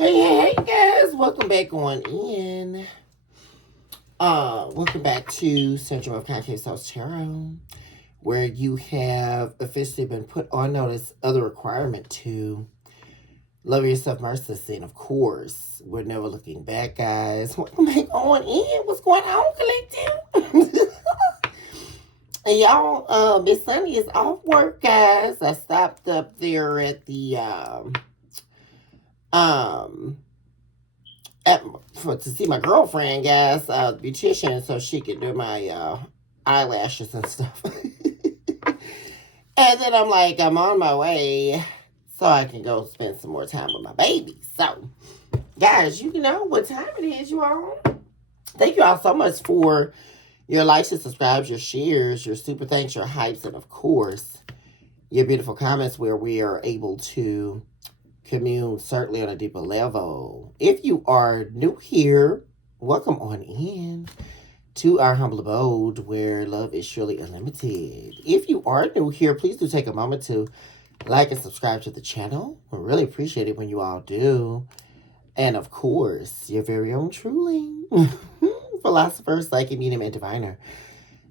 Hey, guys, welcome back on in. Welcome back to Central of Concave South Tarot, where you have officially been put on notice of the requirement to love yourself mercilessly, and of course, we're never looking back, guys. Welcome back on in. What's going on, collective? And y'all, Miss Sunny is off work, guys. I stopped up there at the to see my girlfriend, guys, the beautician, so she could do my eyelashes and stuff. And then I'm like, I'm on my way so I can go spend some more time with my baby. So, guys, you know what time it is, you all. Thank you all so much for your likes, your subscribes, your shares, your super thanks, your hypes, and of course, your beautiful comments where we are able to commune certainly on a deeper level. If you are new here, welcome on in to our humble abode where love is surely unlimited. If you are new here, please do take a moment to like and subscribe to the channel. We really appreciate it when you all do. And of course, your very own truly philosopher, psychic, medium, and diviner,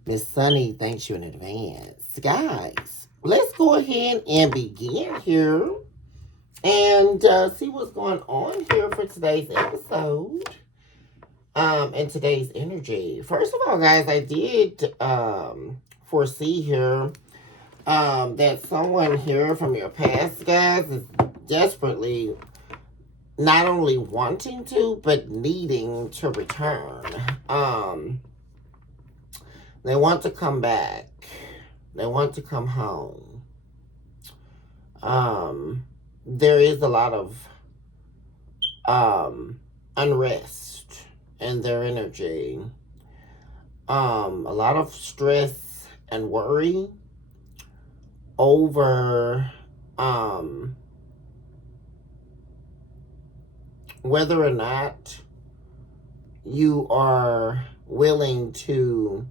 Miss Sunny, thanks you in advance. Guys, let's go ahead and begin here and see what's going on here for today's episode and today's energy. First of all, guys, I did foresee here that someone here from your past, guys, is desperately not only wanting to, but needing to return. They want to come back. They want to come home. There is a lot of unrest in their energy. A lot of stress and worry over whether or not you are willing to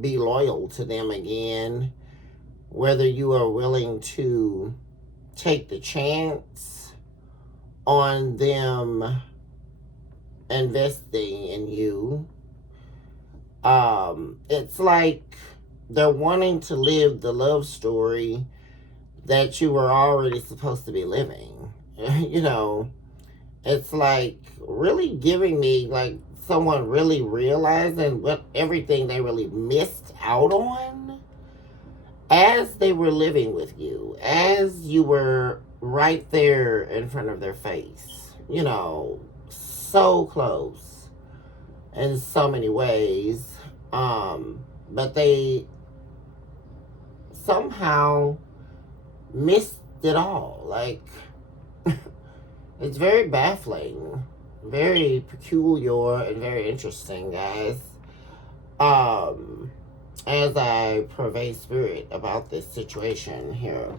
be loyal to them again, whether you are willing to take the chance on them investing in you. It's like they're wanting to live the love story that you were already supposed to be living. You know, it's like really giving me like someone really realizing what everything they really missed out on as they were living with you, as you were right there in front of their face, you know, so close in so many ways, but they somehow missed it all. Like, it's very baffling, very peculiar, and very interesting, guys. As I purvey spirit about this situation here,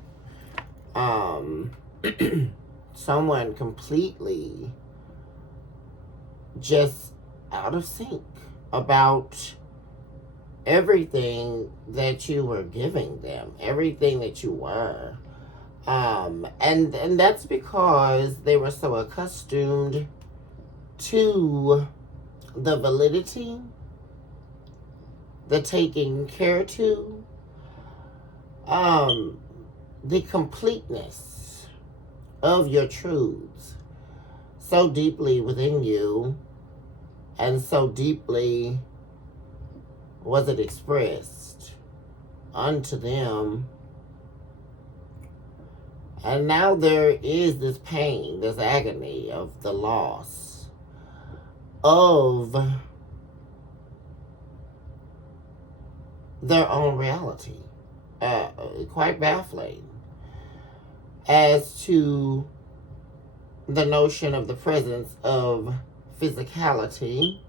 someone completely just out of sync about everything that you were giving them, everything that you were. And that's because they were so accustomed to the validity, the taking care to, the completeness of your truths so deeply within you, and so deeply was it expressed unto them. And now there is this pain, this agony of the loss of their own reality. Quite baffling as to the notion of the presence of physicality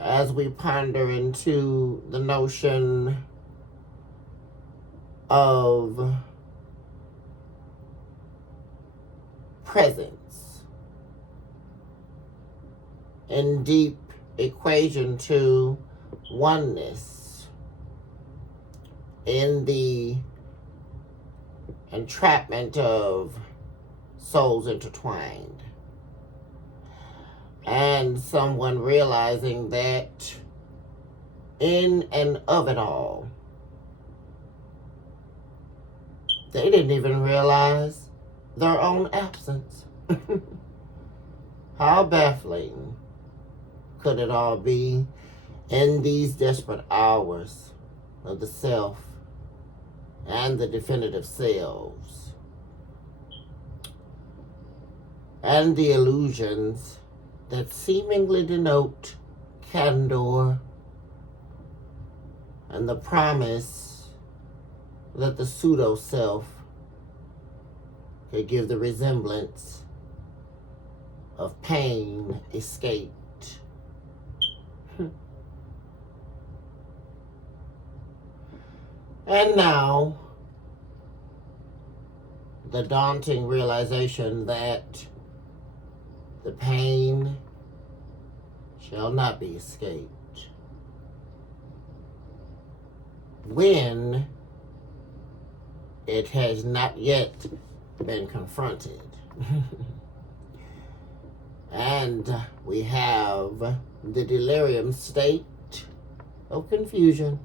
as we ponder into the notion of presence in deep equation to oneness in the entrapment of souls intertwined. And someone realizing that in and of it all, they didn't even realize their own absence. How baffling could it all be in these desperate hours of the self and the definitive selves, and the illusions that seemingly denote candor, and the promise that the pseudo-self could give the resemblance of pain escaped. And now, the daunting realization that the pain shall not be escaped when it has not yet been confronted. And we have the delirium state of confusion.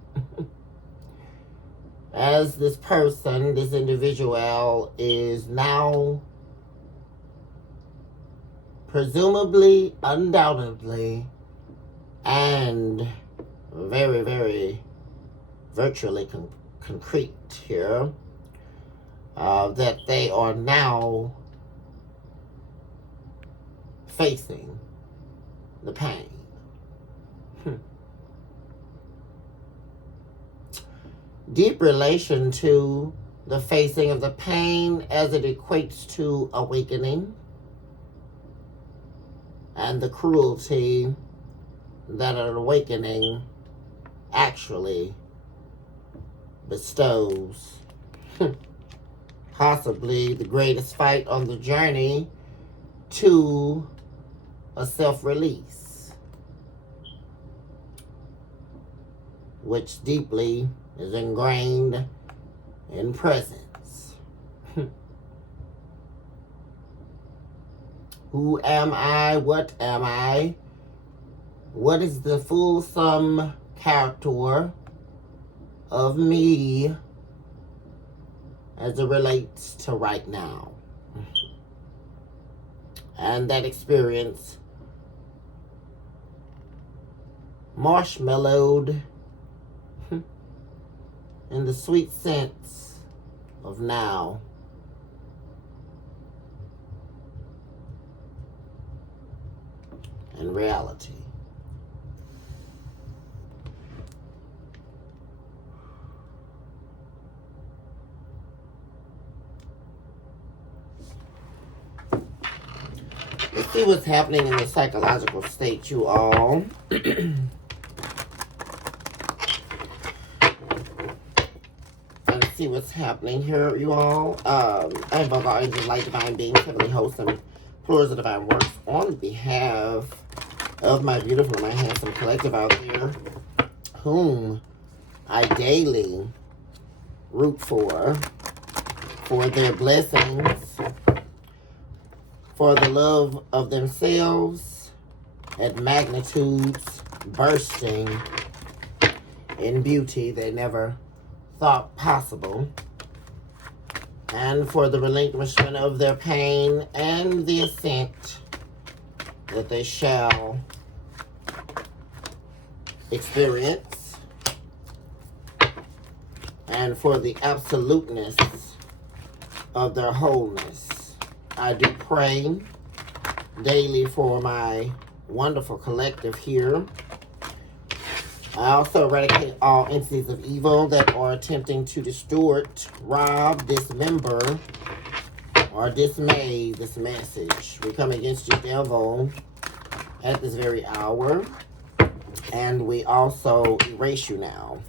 As this person, this individual, is now presumably, undoubtedly, and very, very virtually concrete here, that they are now facing the pain. Deep relation to the facing of the pain as it equates to awakening, and the cruelty that an awakening actually bestows. Possibly the greatest fight on the journey to a self-release, which deeply is ingrained in presence. Who am I? What am I? What is the fulsome character of me as it relates to right now? And that experience marshmallowed in the sweet sense of now. And reality. Let's see what's happening in the psychological state, you all. Let's see what's happening here, you all. I invoke all angels, light, divine beings, heavenly hosts, and floors of divine works on behalf of my beautiful, my handsome collective out there, whom I daily root for their blessings, for the love of themselves at magnitudes bursting in beauty they never thought possible, and for the relinquishment of their pain and the ascent that they shall experience, and for the absoluteness of their wholeness. I do pray daily for my wonderful collective here. I also eradicate all entities of evil that are attempting to distort, rob, dismember, or dismay this message. We come against you, devil, at this very hour. And we also erase you now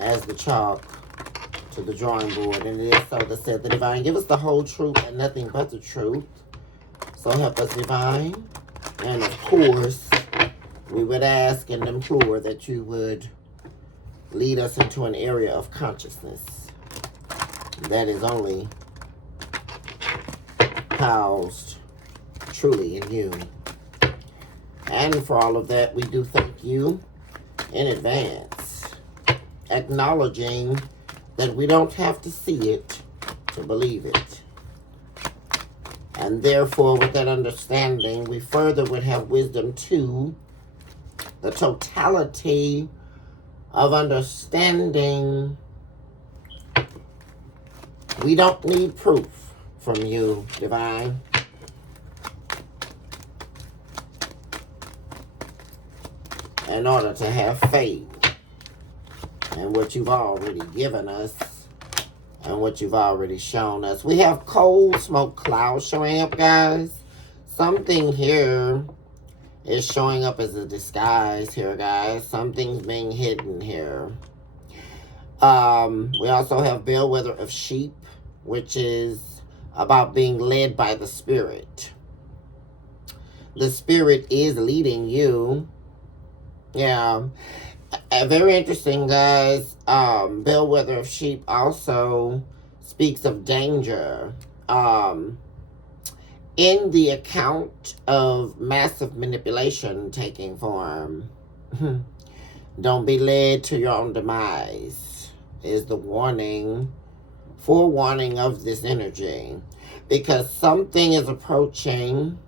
as the chalk to the drawing board. And it is so that said the divine. Give us the whole truth and nothing but the truth. So help us, divine. And of course, we would ask and implore that you would lead us into an area of consciousness that is only housed truly in you. And for all of that, we do thank you in advance, acknowledging that we don't have to see it to believe it. And therefore, with that understanding, we further would have wisdom to the totality of understanding. We don't need proof from you, Divine. In order to have faith in what you've already given us and what you've already shown us. We have cold smoke clouds showing up, guys. Something here is showing up as a disguise here, guys. Something's being hidden here. We also have Bellwether of Sheep, which is about being led by the Spirit. The Spirit is leading you. Yeah. Very interesting, guys. Bellwether of Sheep also speaks of danger. In the account of massive manipulation taking form. Don't be led to your own demise is the warning, forewarning of this energy. Because something is approaching,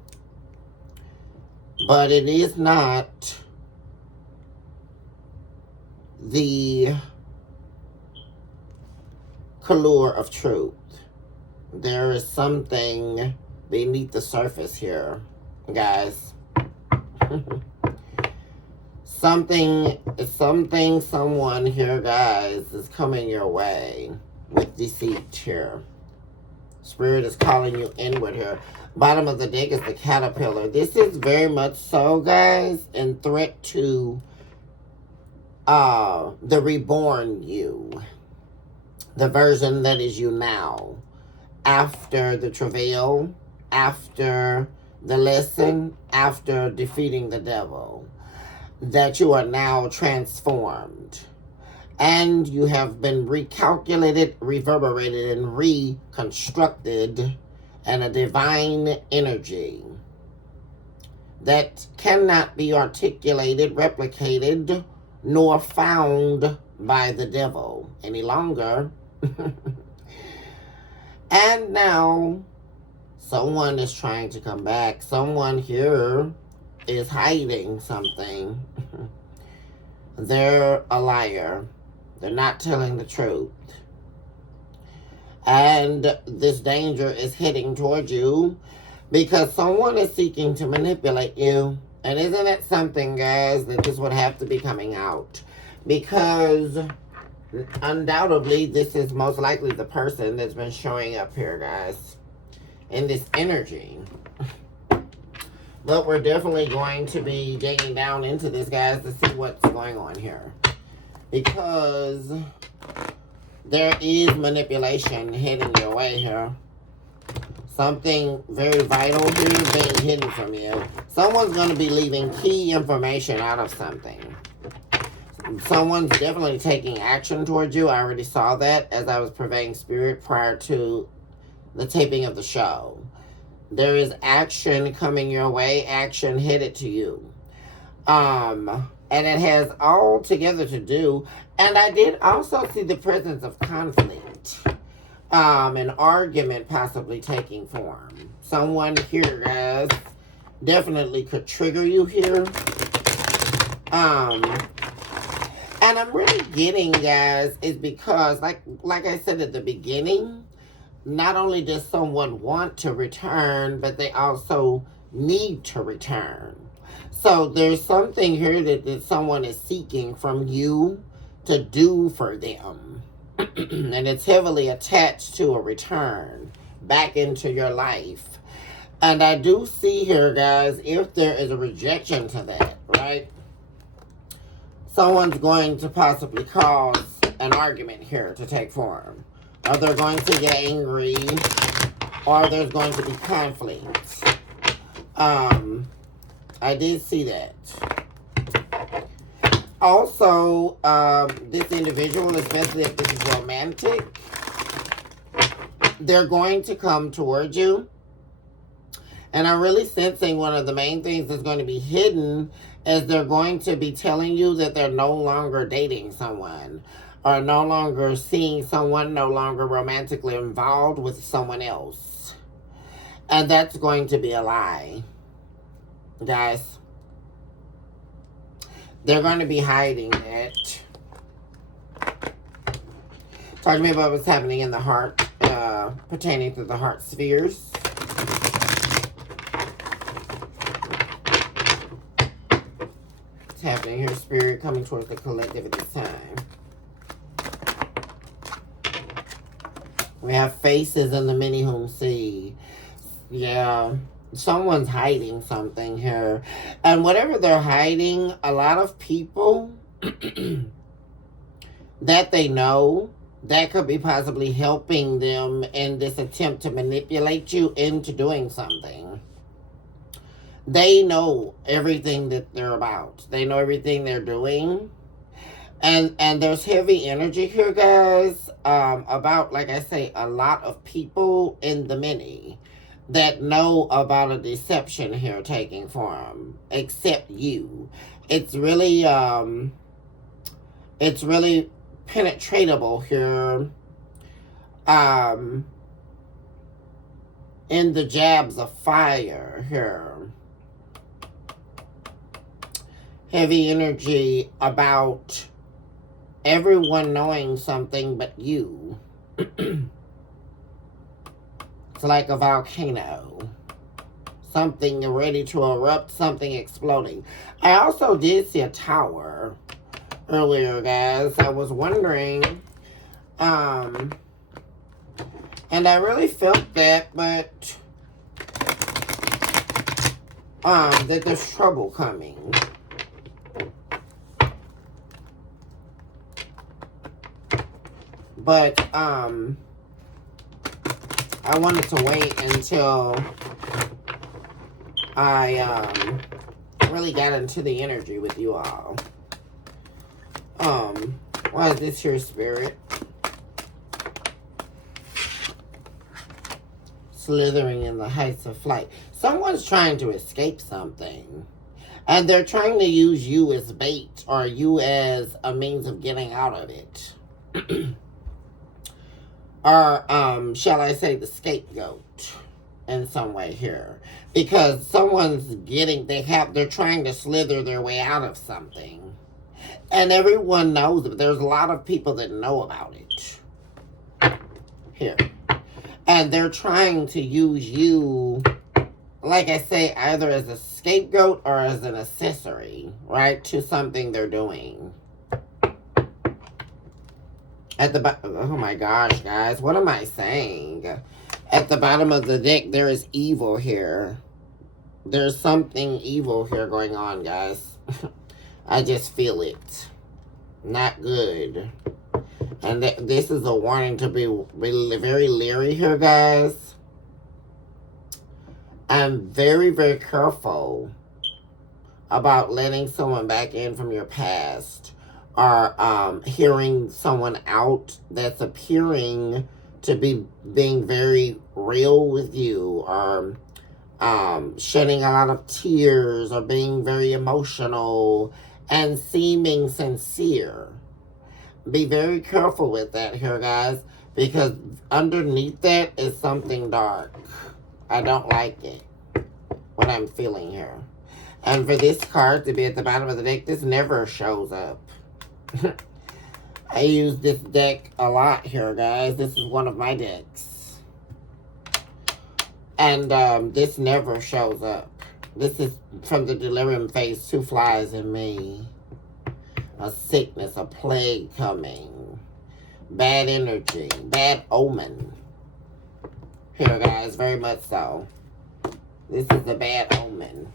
but it is not the color of truth. There is something beneath the surface here, guys. Someone here, guys, is coming your way with deceit here. Spirit is calling you inward here. Bottom of the deck is the caterpillar. This is very much so, guys, in threat to the reborn you. The version that is you now. After the travail, after the lesson, after defeating the devil. That you are now transformed. And you have been recalculated, reverberated, and reconstructed in a divine energy that cannot be articulated, replicated, nor found by the devil any longer. And now, someone is trying to come back. Someone here is hiding something. They're a liar. They're not telling the truth. And this danger is heading toward you because someone is seeking to manipulate you. And isn't it something, guys, that this would have to be coming out? Because undoubtedly, this is most likely the person that's been showing up here, guys, in this energy. But we're definitely going to be digging down into this, guys, to see what's going on here. Because there is manipulation heading your way here. Something very vital here being hidden from you. Someone's going to be leaving key information out of something. Someone's definitely taking action towards you. I already saw that as I was purveying spirit prior to the taping of the show. There is action coming your way, action headed to you. And it has all together to do. And I did also see the presence of conflict. An argument possibly taking form. Someone here, guys, definitely could trigger you here. And I'm really getting, guys, is because, like I said at the beginning, not only does someone want to return, but they also need to return. So there's something here that someone is seeking from you to do for them. And it's heavily attached to a return back into your life. And I do see here, guys, if there is a rejection to that, right? Someone's going to possibly cause an argument here to take form. Or they're going to get angry. Or there's going to be conflict. I did see that. Also, this individual, especially if this is romantic, they're going to come towards you And I'm really sensing one of the main things that's going to be hidden is they're going to be telling you that they're no longer dating someone or no longer seeing someone, no longer romantically involved with someone else. And that's going to be a lie, guys. They're going to be hiding it. Talk to me about what's happening in the heart, pertaining to the heart spheres. What's happening here, Spirit, coming towards the collective at this time. We have faces in the many whom see. Yeah. Someone's hiding something here. And whatever they're hiding, a lot of people that they know, that could be possibly helping them in this attempt to manipulate you into doing something. They know everything that they're about. They know everything they're doing. And there's heavy energy here, guys, about, like I say, a lot of people in the many that know about a deception here taking form, except you. It's really penetratable here, in the jabs of fire here. Heavy energy about everyone knowing something but you. It's like a volcano. Something ready to erupt, something exploding. I also did see a tower earlier, guys. I was wondering, and I really felt that, but, that there's trouble coming. But, I wanted to wait until I, really got into the energy with you all. Why is this here, Spirit? Slithering in the heights of flight. Someone's trying to escape something. And they're trying to use you as bait or you as a means of getting out of it. Or, shall I say, the scapegoat in some way here. Because someone's they're trying to slither their way out of something. And everyone knows it. There's a lot of people that know about it. Here. And they're trying to use you, like I say, either as a scapegoat or as an accessory, right, to something they're doing. Oh my gosh, guys, what am I saying? At the bottom of the deck, there is evil here. There's something evil here going on, guys. I just feel it. Not good. And this is a warning to be very leery here, guys. I'm very, very careful about letting someone back in from your past. Or hearing someone out that's appearing to be being very real with you. Or shedding a lot of tears. Or being very emotional. And seeming sincere. Be very careful with that here, guys. Because underneath that is something dark. I don't like it. What I'm feeling here. And for this card to be at the bottom of the deck, this never shows up. I use this deck a lot here, guys. This is one of my decks. And this never shows up. This is from the delirium phase, 2 flies in me. A sickness, a plague coming. Bad energy, bad omen. Here, guys, very much so. This is a bad omen.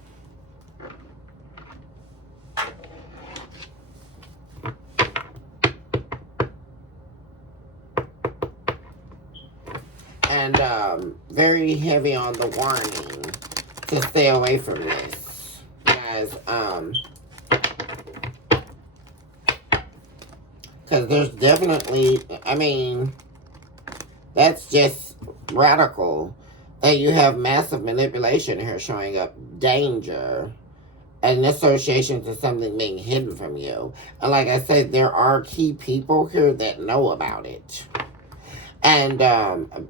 And very heavy on the warning to stay away from this, guys. Because there's definitely, I mean, that's just radical. And you have massive manipulation here showing up. Danger. An association to something being hidden from you. And like I said, there are key people here that know about it. And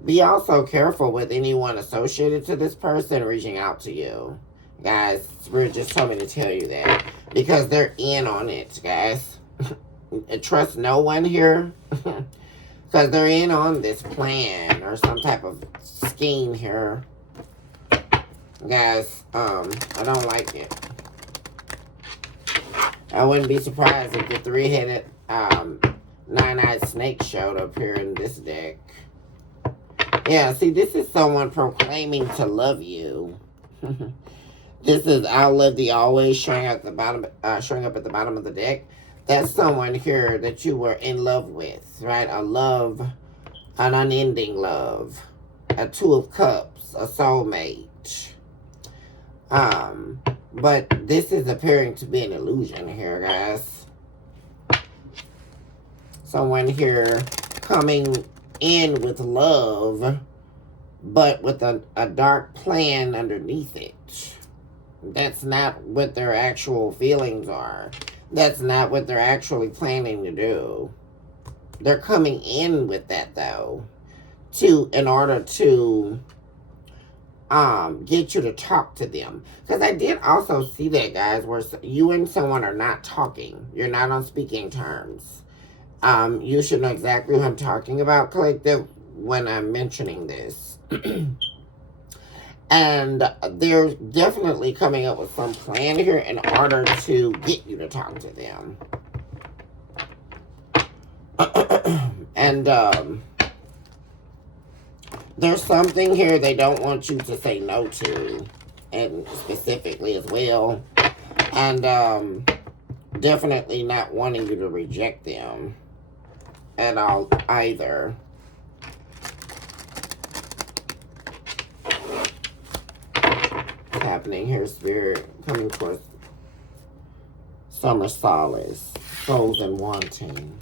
be also careful with anyone associated to this person reaching out to you. Guys, Spirit just told me to tell you that. Because they're in on it, guys. Trust no one here. Because they're in on this plan or some type of scheme here. Guys, I don't like it. I wouldn't be surprised if the three-headed nine-eyed snake showed up here in this deck. Yeah, see, this is someone proclaiming to love you. This is I'll live the always showing up at the bottom of the deck. That's someone here that you were in love with, right? A love, an unending love, a Two of Cups, a soulmate. But this is appearing to be an illusion here, guys. Someone here coming in with love, but with a dark plan underneath it. That's not what their actual feelings are. That's not what they're actually planning to do. They're coming in with that, though, in order to get you to talk to them. Because I did also see that, guys, where you and someone are not talking. You're not on speaking terms. You should know exactly who I'm talking about, collective, when I'm mentioning this. And they're definitely coming up with some plan here in order to get you to talk to them. And there's something here they don't want you to say no to, and specifically as well. And definitely not wanting you to reject them at all either. Happening here, Spirit, coming towards summer solace, souls and wanting.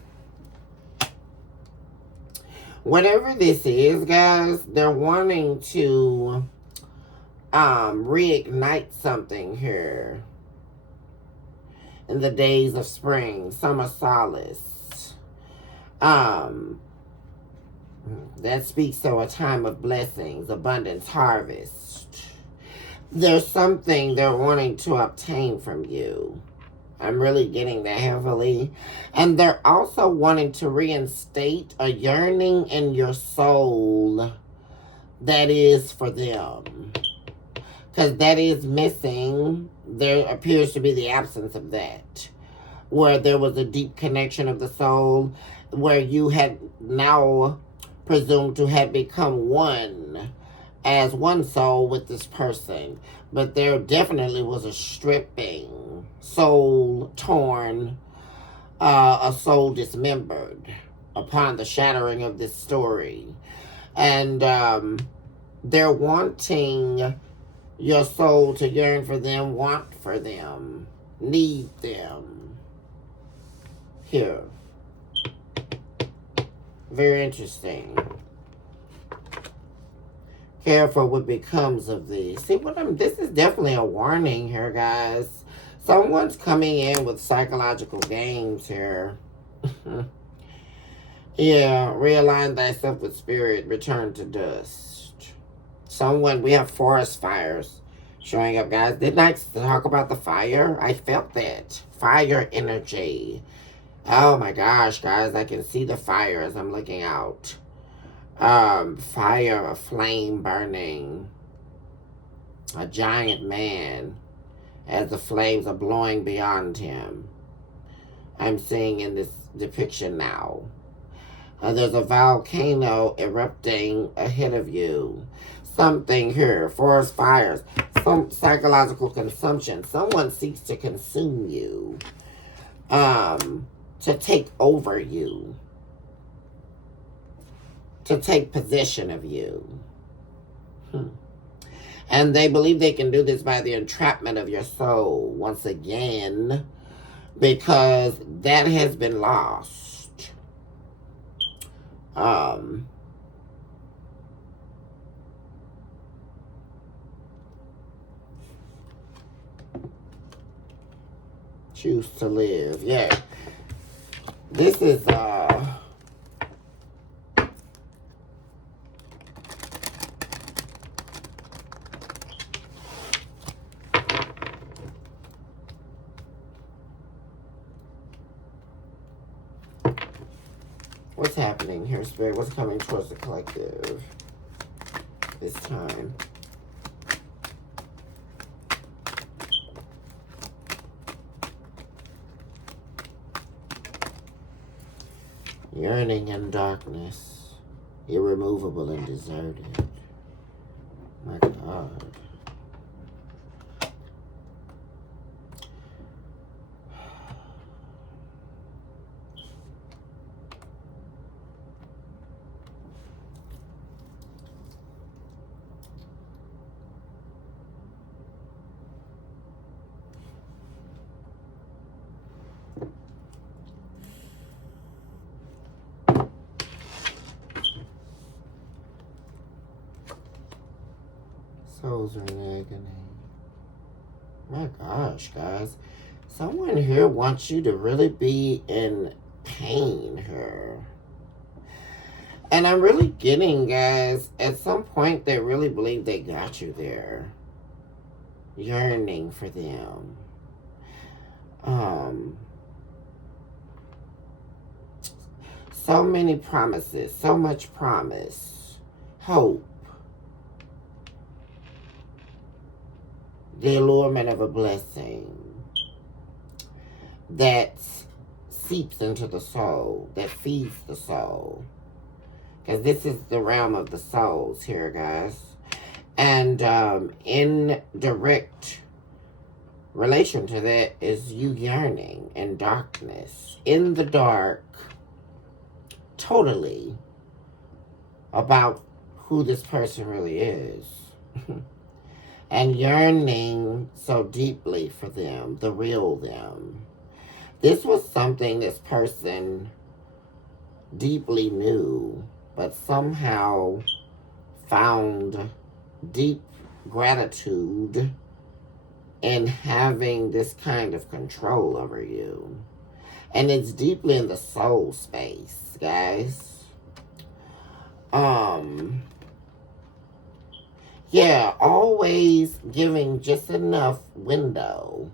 Whatever this is, guys, they're wanting to reignite something here in the days of spring, summer solace. That speaks to a time of blessings, abundance, harvest. There's something they're wanting to obtain from you. I'm really getting that heavily. And they're also wanting to reinstate a yearning in your soul that is for them. Because that is missing. There appears to be the absence of that. Where there was a deep connection of the soul. Where you had now presumed to have become one. As one soul with this person. But there definitely was a stripping, soul torn, a soul dismembered upon the shattering of this story. And they're wanting your soul to yearn for them, want for them, need them. Here. Very interesting. Careful what becomes of these. See what this is definitely a warning here, guys. Someone's coming in with psychological games here. Yeah, realign thyself with spirit, return to dust. We have forest fires showing up, guys. Didn't I talk about the fire? I felt that. Fire energy. Oh my gosh, guys, I can see the fire as I'm looking out. Fire, a flame burning, a giant man as the flames are blowing beyond him. I'm seeing in this depiction now. There's a volcano erupting ahead of you. Something here, forest fires, some psychological consumption. Someone seeks to consume you, to take over you. To take possession of you. And they believe they can do this by the entrapment of your soul once again, because that has been lost. Choose to live. Yeah. This is, what's happening here, Spirit? What's coming towards the collective this time? Yearning and darkness, irremovable and deserted. My God. Souls are in agony. My gosh, guys. Someone here wants you to really be in pain here. And I'm really getting, guys, at some point they really believe they got you there. Yearning for them. So many promises. So much promise. Hope. The allurement of a blessing that seeps into the soul, that feeds the soul. Because this is the realm of the souls here, guys. And in direct relation to that is you yearning in darkness, in the dark, totally about who this person really is. And yearning so deeply for them, the real them. This was something this person deeply knew, but somehow found deep gratitude in having this kind of control over you. And it's deeply in the soul space, guys. Yeah, always giving just enough window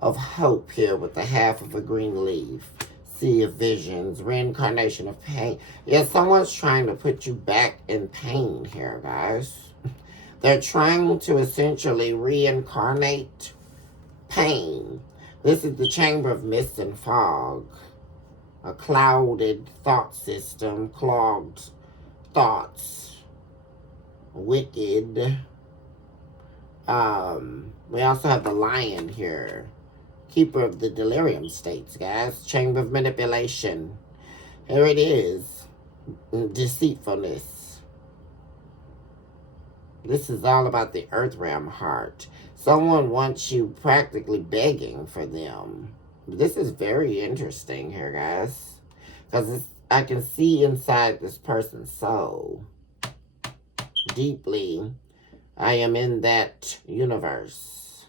of hope here with the half of a green leaf. Sea of visions, reincarnation of pain. Yeah, someone's trying to put you back in pain here, guys. They're trying to essentially reincarnate pain. This is the chamber of mist and fog. A clouded thought system, clogged thoughts. Wicked. We also have the lion here. Keeper of the delirium states, guys. Chamber of manipulation. Here it is. Deceitfulness. This is all about the earth realm heart. Someone wants you practically begging for them. This is very interesting here, guys. Because I can see inside this person's soul. Deeply, I am in that universe.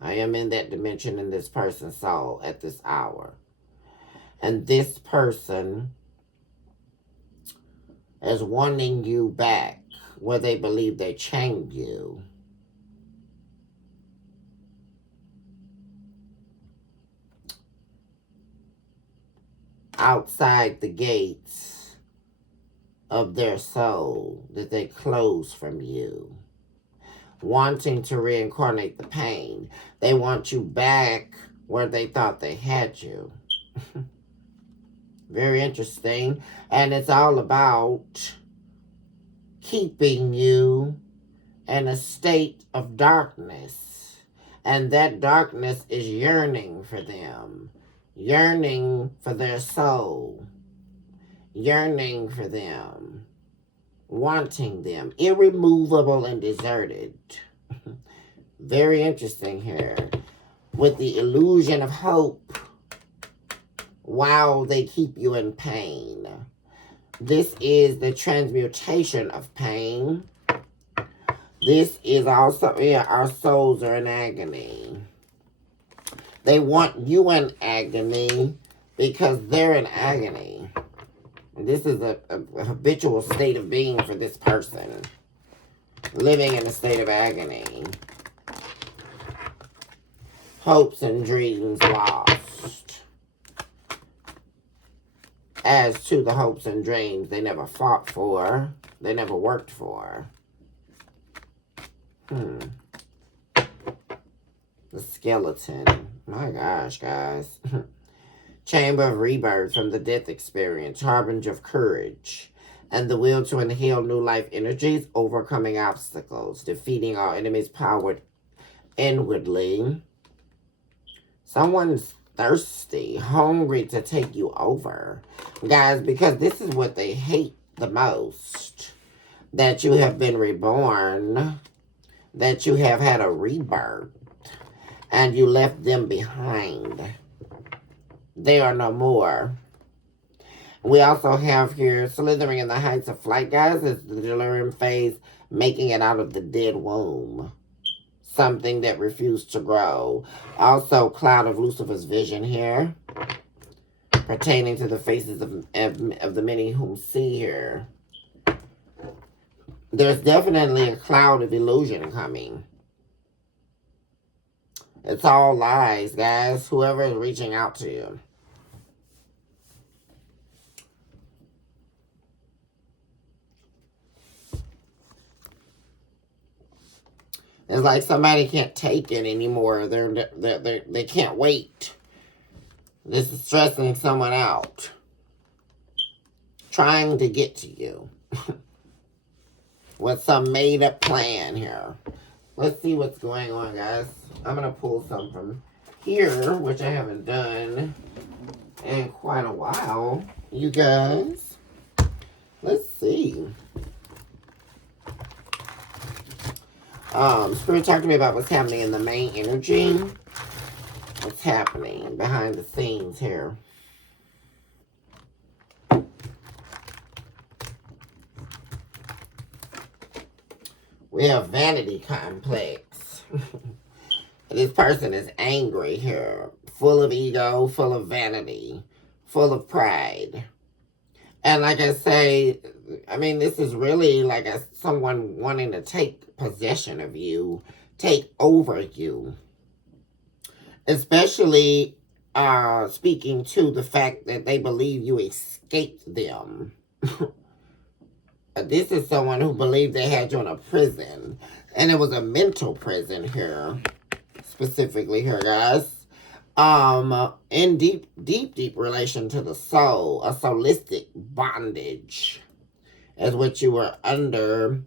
I am in that dimension in this person's soul at this hour. And this person is wanting you back where they believe they chained you. Outside the gates of their soul that they close from you. Wanting to reincarnate the pain. They want you back where they thought they had you. Very interesting. And it's all about keeping you in a state of darkness. And that darkness is yearning for them. Yearning for their soul. Yearning for them. Wanting them. Irremovable and deserted. Very interesting here. With the illusion of hope. While they keep you in pain. This is the transmutation of pain. This is also, yeah, our souls are in agony. They want you in agony because they're in agony. This is a habitual state of being for this person. Living in a state of agony. Hopes and dreams lost. As to the hopes and dreams they never fought for, they never worked for. The skeleton. My gosh, guys. Chamber of rebirth from the death experience. Harbinger of courage. And the will to inhale new life energies. Overcoming obstacles. Defeating all enemies powered inwardly. Someone's thirsty. Hungry to take you over. Guys, because this is what they hate the most. That you have been reborn. That you have had a rebirth. And you left them behind. They are no more. We also have here slithering in the heights of flight, guys. It's the delirium phase, making it out of the dead womb. Something that refused to grow. Also, cloud of Lucifer's vision here. Pertaining to the faces of the many whom see here. There's definitely a cloud of illusion coming. It's all lies, guys. Whoever is reaching out to you. It's like somebody can't take it anymore. They can't wait. This is stressing someone out. Trying to get to you. With some made-up plan here. Let's see what's going on, guys. I'm going to pull some from here, which I haven't done in quite a while. You guys. Let's see. Spirit, talk to me about what's happening in the main energy. What's happening behind the scenes here. We have vanity complex. This person is angry here. Full of ego, full of vanity, full of pride. And like I say, I mean, this is really like someone wanting to take possession of you, take over you. Especially speaking to the fact that they believe you escaped them. This is someone who believed they had you in a prison. And it was a mental prison here. Specifically here, guys. In deep relation to the soul. A soulistic bondage. Is what you were under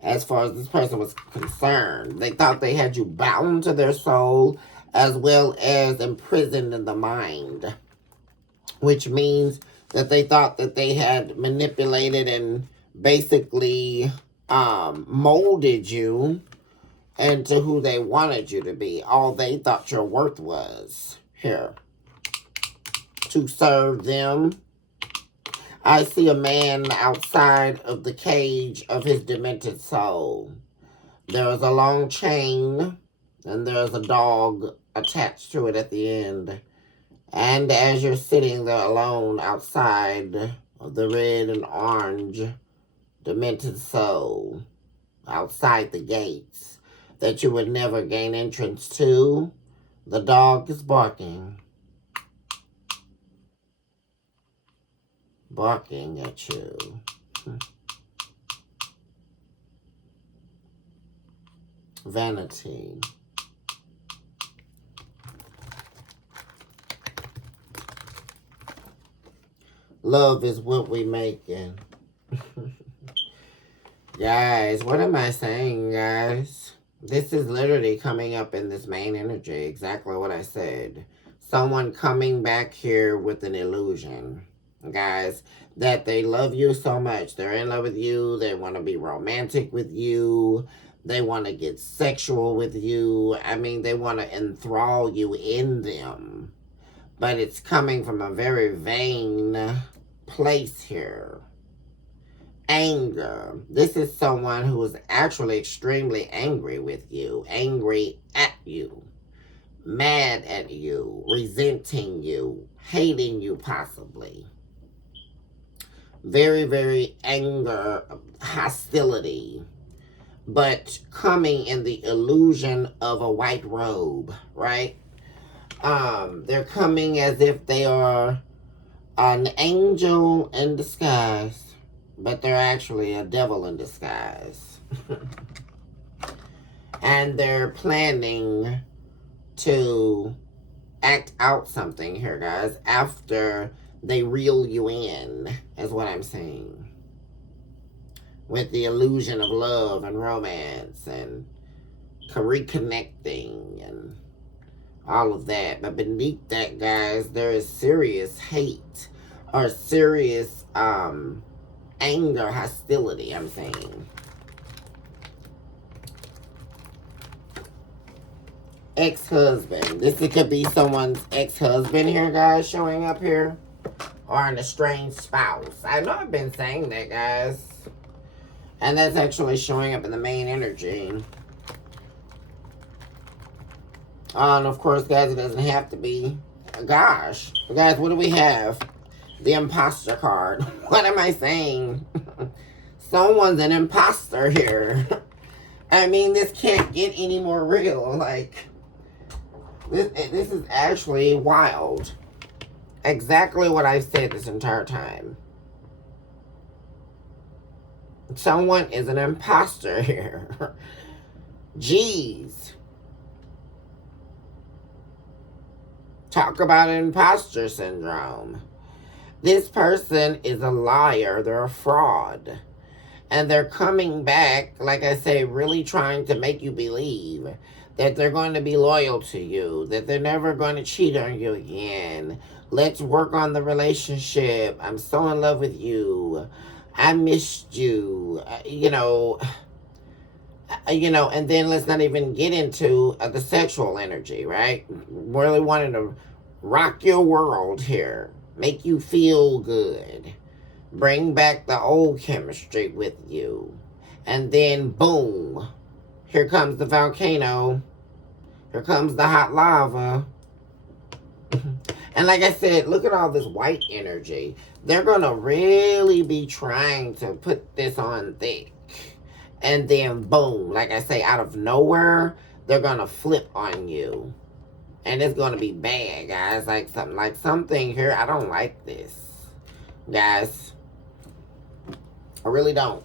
as far as this person was concerned. They thought they had you bound to their soul as well as imprisoned in the mind. Which means that they thought that they had manipulated and basically molded you into who they wanted you to be. All they thought your worth was. Here. To serve them. I see a man outside of the cage of his demented soul. There is a long chain and there's a dog attached to it at the end. And as you're sitting there alone outside of the red and orange demented soul, outside the gates that you would never gain entrance to, the dog is barking. Barking at you. Vanity. Love is what we making. Guys, what am I saying, guys? This is literally coming up in this main energy. Exactly what I said. Someone coming back here with an illusion. Guys, that they love you so much. They're in love with you. They want to be romantic with you. They want to get sexual with you. I mean, they want to enthrall you in them. But it's coming from a very vain place here. Anger. This is someone who is actually extremely angry with you. Angry at you. mad at you, resenting you, hating you possibly. Very, very anger, hostility, but coming in the illusion of a white robe, right? They're coming as if they are an angel in disguise, but they're actually a devil in disguise. And they're planning to act out something here, guys, after they reel you in, is what I'm saying. With the illusion of love and romance and reconnecting and all of that. But beneath that, guys, there is serious hate or serious anger, hostility, I'm saying. Ex-husband. This could be someone's ex-husband here, guys, showing up here. Or an estranged spouse. I know I've been saying that, guys. And that's actually showing up in the main energy. And of course, guys, it doesn't have to be. Gosh. Guys, what do we have? The imposter card. What am I saying? Someone's an imposter here. I mean, this can't get any more real. Like, this is actually wild. Exactly what I've said this entire time. Someone is an imposter here. Jeez. Talk about imposter syndrome. This person is a liar. They're a fraud. And they're coming back, like I say, really trying to make you believe that they're going to be loyal to you, that they're never going to cheat on you again. Let's work on the relationship. I'm so in love with you. I missed you. And then let's not even get into the sexual energy, right? Really wanting to rock your world here. Make you feel good. Bring back the old chemistry with you. And then, boom. Here comes the volcano. Here comes the hot lava. And like I said, look at all this white energy. They're going to really be trying to put this on thick. And then, boom. Like I say, out of nowhere, they're going to flip on you. And it's going to be bad, guys. Like something here. I don't like this. Guys. I really don't.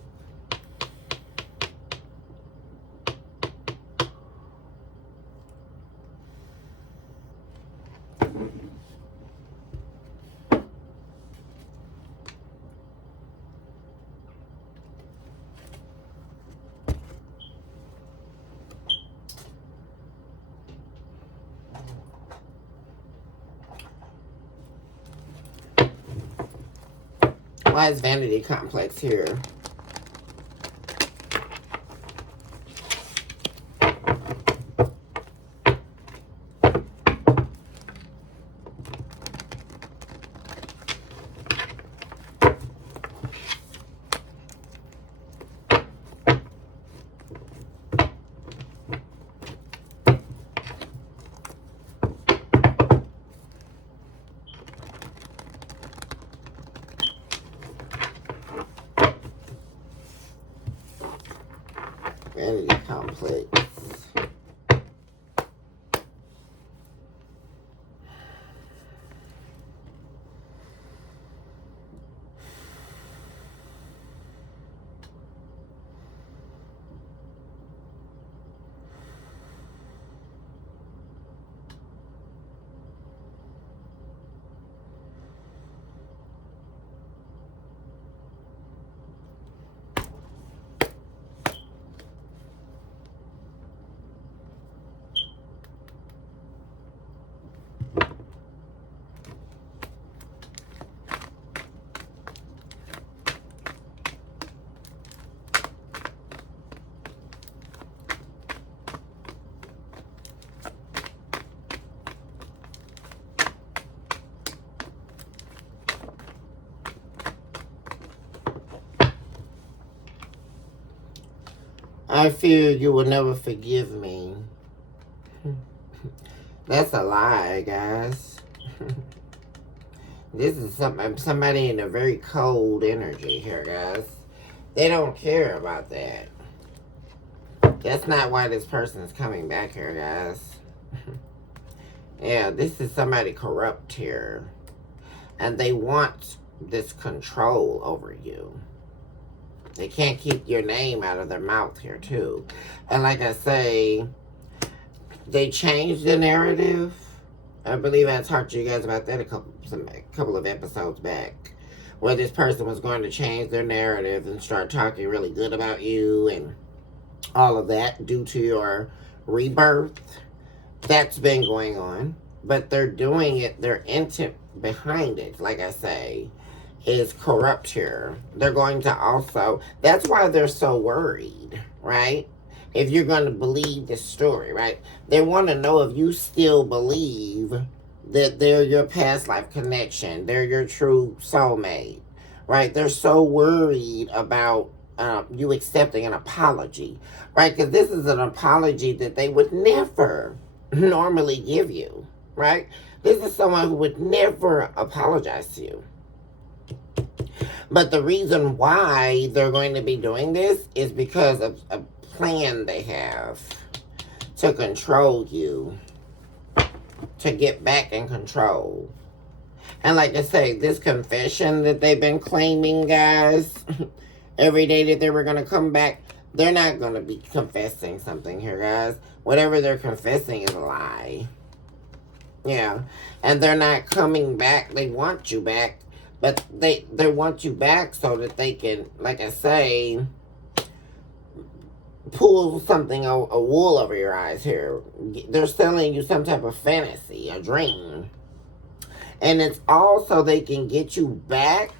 Why is vanity complex here? Vanity complex. I fear you will never forgive me. That's a lie, guys. This is somebody in a very cold energy here, guys. They don't care about that. That's not why this person is coming back here, guys. Yeah, this is somebody corrupt here. And they want this control over you. They can't keep your name out of their mouth here, too. And like I say, they changed the narrative. I believe I talked to you guys about that a couple of episodes back, where this person was going to change their narrative and start talking really good about you and all of that due to your rebirth. That's been going on, but they're doing it, their intent behind it, like I say, is corrupt here. They're going to also, that's why they're so worried, right? If you're going to believe this story, right? They want to know if you still believe that they're your past life connection. They're your true soulmate, right? They're so worried about you accepting an apology, right? Because this is an apology that they would never normally give you, right? This is someone who would never apologize to you. But the reason why they're going to be doing this is because of a plan they have to control you, to get back in control. And like I say, this confession that they've been claiming, guys, every day that they were going to come back, they're not going to be confessing something here, guys. Whatever they're confessing is a lie. Yeah. And they're not coming back. They want you back. But they want you back so that they can, like I say, pull something, a wool over your eyes here. They're selling you some type of fantasy, a dream. And it's also they can get you back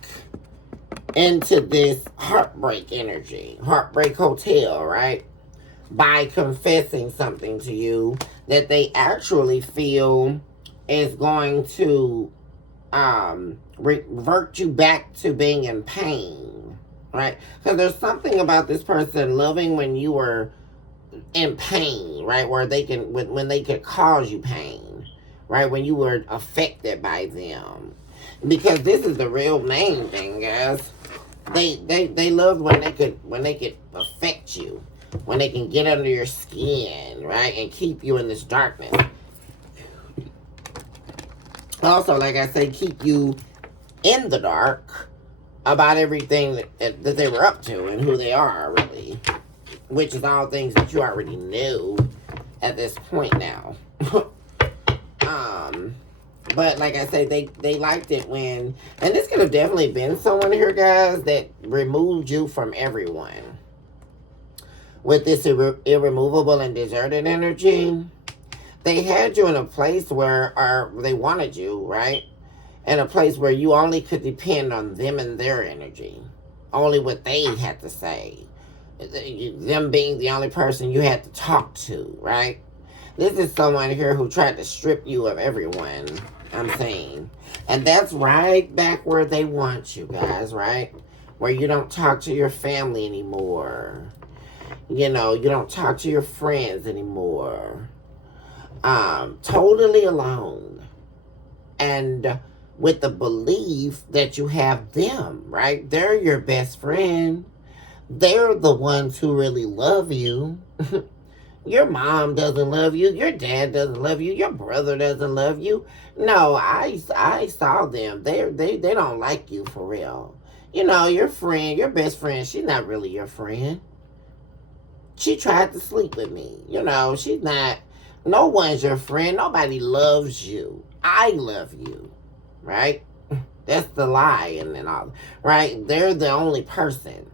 into this heartbreak energy. Heartbreak Hotel, right? By confessing something to you that they actually feel is going to revert you back to being in pain, right? Because there's something about this person loving when you were in pain, right? Where they can, when they could cause you pain, right? When you were affected by them. Because this is the real main thing, guys. They love when they could affect you, when they can get under your skin, right? And keep you in this darkness. Also, like I say, keep you in the dark about everything that they were up to and who they are, really. Which is all things that you already knew at this point now. But like I said, they liked it when, and this could have definitely been someone here, guys, that removed you from everyone. With this irremovable and deserted energy, they had you in a place where they wanted you, right? In a place where you only could depend on them and their energy. Only what they had to say. Them being the only person you had to talk to, right? This is someone here who tried to strip you of everyone, I'm saying. And that's right back where they want you guys, right? Where you don't talk to your family anymore. You know, you don't talk to your friends anymore. Totally alone. And with the belief that you have them, right? They're your best friend. They're the ones who really love you. Your mom doesn't love you. Your dad doesn't love you. Your brother doesn't love you. No, I saw them. They don't like you for real. You know, your friend, your best friend, she's not really your friend. She tried to sleep with me. You know, she's not. No one's your friend. Nobody loves you. I love you. Right? That's the lie and all. Right? They're the only person.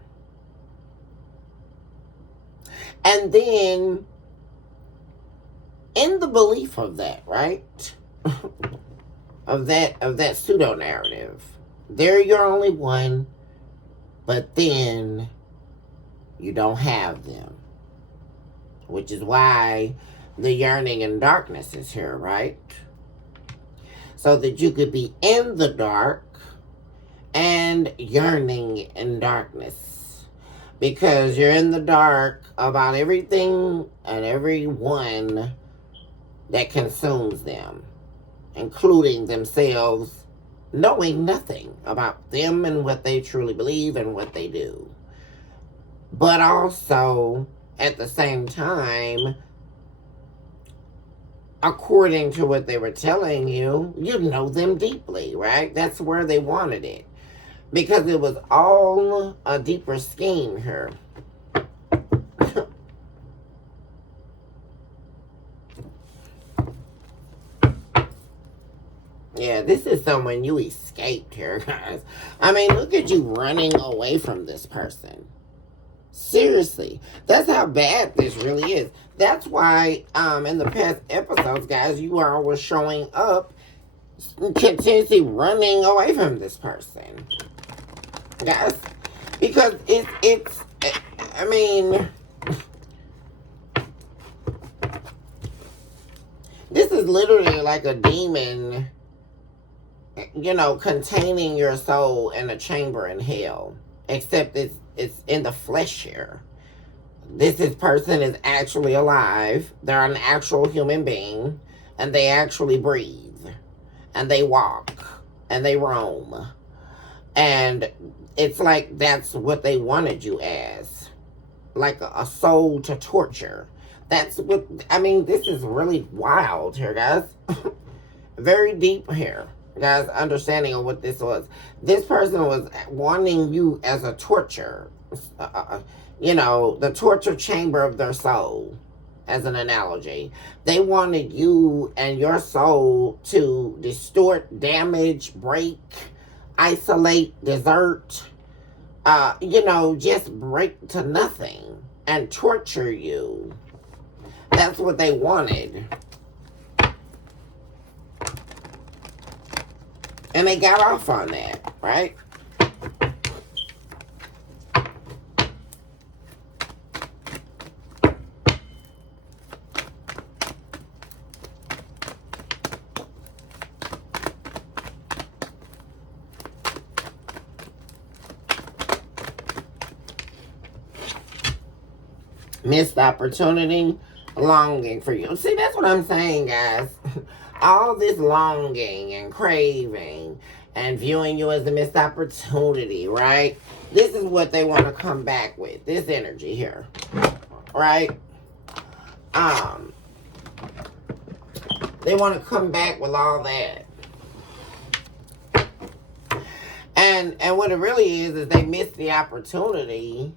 And then, in the belief of that, right? of that pseudo narrative, they're your only one, but then you don't have them. Which is why the yearning in darkness is here, right? So that you could be in the dark and yearning in darkness. Because you're in the dark about everything and everyone that consumes them, including themselves knowing nothing about them and what they truly believe and what they do. But also, at the same time, according to what they were telling you, you know them deeply, right? That's where they wanted it. Because it was all a deeper scheme here. Yeah, this is someone you escaped here, guys. I mean, look at you running away from this person. Seriously, that's how bad this really is. That's why, in the past episodes, guys, you are always showing up, continuously running away from this person, guys, because I mean, this is literally like a demon, you know, containing your soul in a chamber in hell, except it's in the flesh here. This person is actually alive. They're an actual human being, and they actually breathe, and they walk, and they roam. And it's like that's what they wanted you as, like a soul to torture. That's what, I mean, this is really wild here, guys. Very deep here, guys, understanding of what this was. This person was wanting you as a torture, you know, the torture chamber of their soul, as an analogy. They wanted you and your soul to distort, damage, break, isolate, desert, you know, just break to nothing and torture you. That's what they wanted. And they got off on that, right? Missed opportunity, longing for you. See, that's what I'm saying, guys. All this longing and craving and viewing you as a missed opportunity, right? This is what they want to come back with. This energy here, right? They want to come back with all that. And what it really is they missed the opportunity,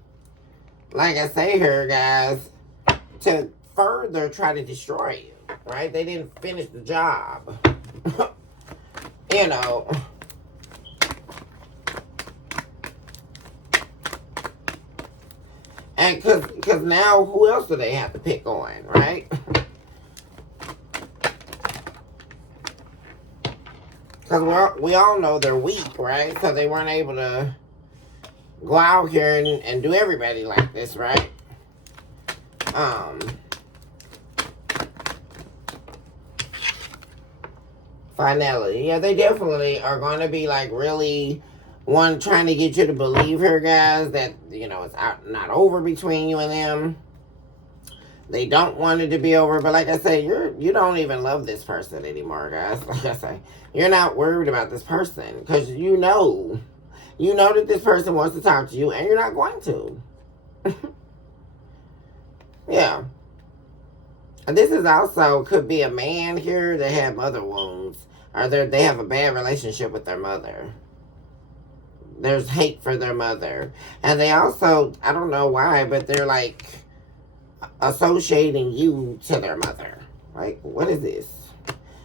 like I say here, guys, to further try to destroy you, right? They didn't finish the job. You know. And because now, who else do they have to pick on, right? Because we all know they're weak, right? So they weren't able to go out here and do everybody like this, right? Finality. Yeah, they definitely are going to be like really trying to get you to believe her, guys, that, you know, it's not over between you and them. They don't want it to be over, but like I say, you don't even love this person anymore, guys. Like I say, you're not worried about this person because you know that this person wants to talk to you and you're not going to. Yeah. And this is also, could be a man here that had mother wounds, or they have a bad relationship with their mother. There's hate for their mother. And they also, I don't know why, but they're like associating you to their mother. Like, what is this?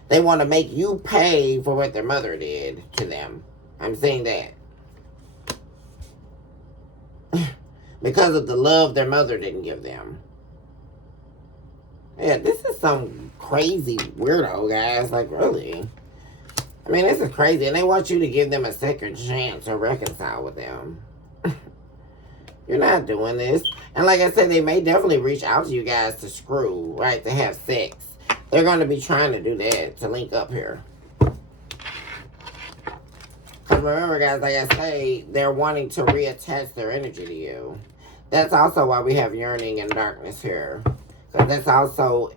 They want to make you pay for what their mother did to them. I'm saying that. Because of the love their mother didn't give them. Yeah, this is some crazy weirdo, guys. Like, really. I mean, this is crazy. And they want you to give them a second chance to reconcile with them. You're not doing this. And like I said, they may definitely reach out to you guys to screw, right? To have sex. They're going to be trying to do that, to link up here. Because remember, guys, like I say, they're wanting to reattach their energy to you. That's also why we have yearning and darkness here. Because that's also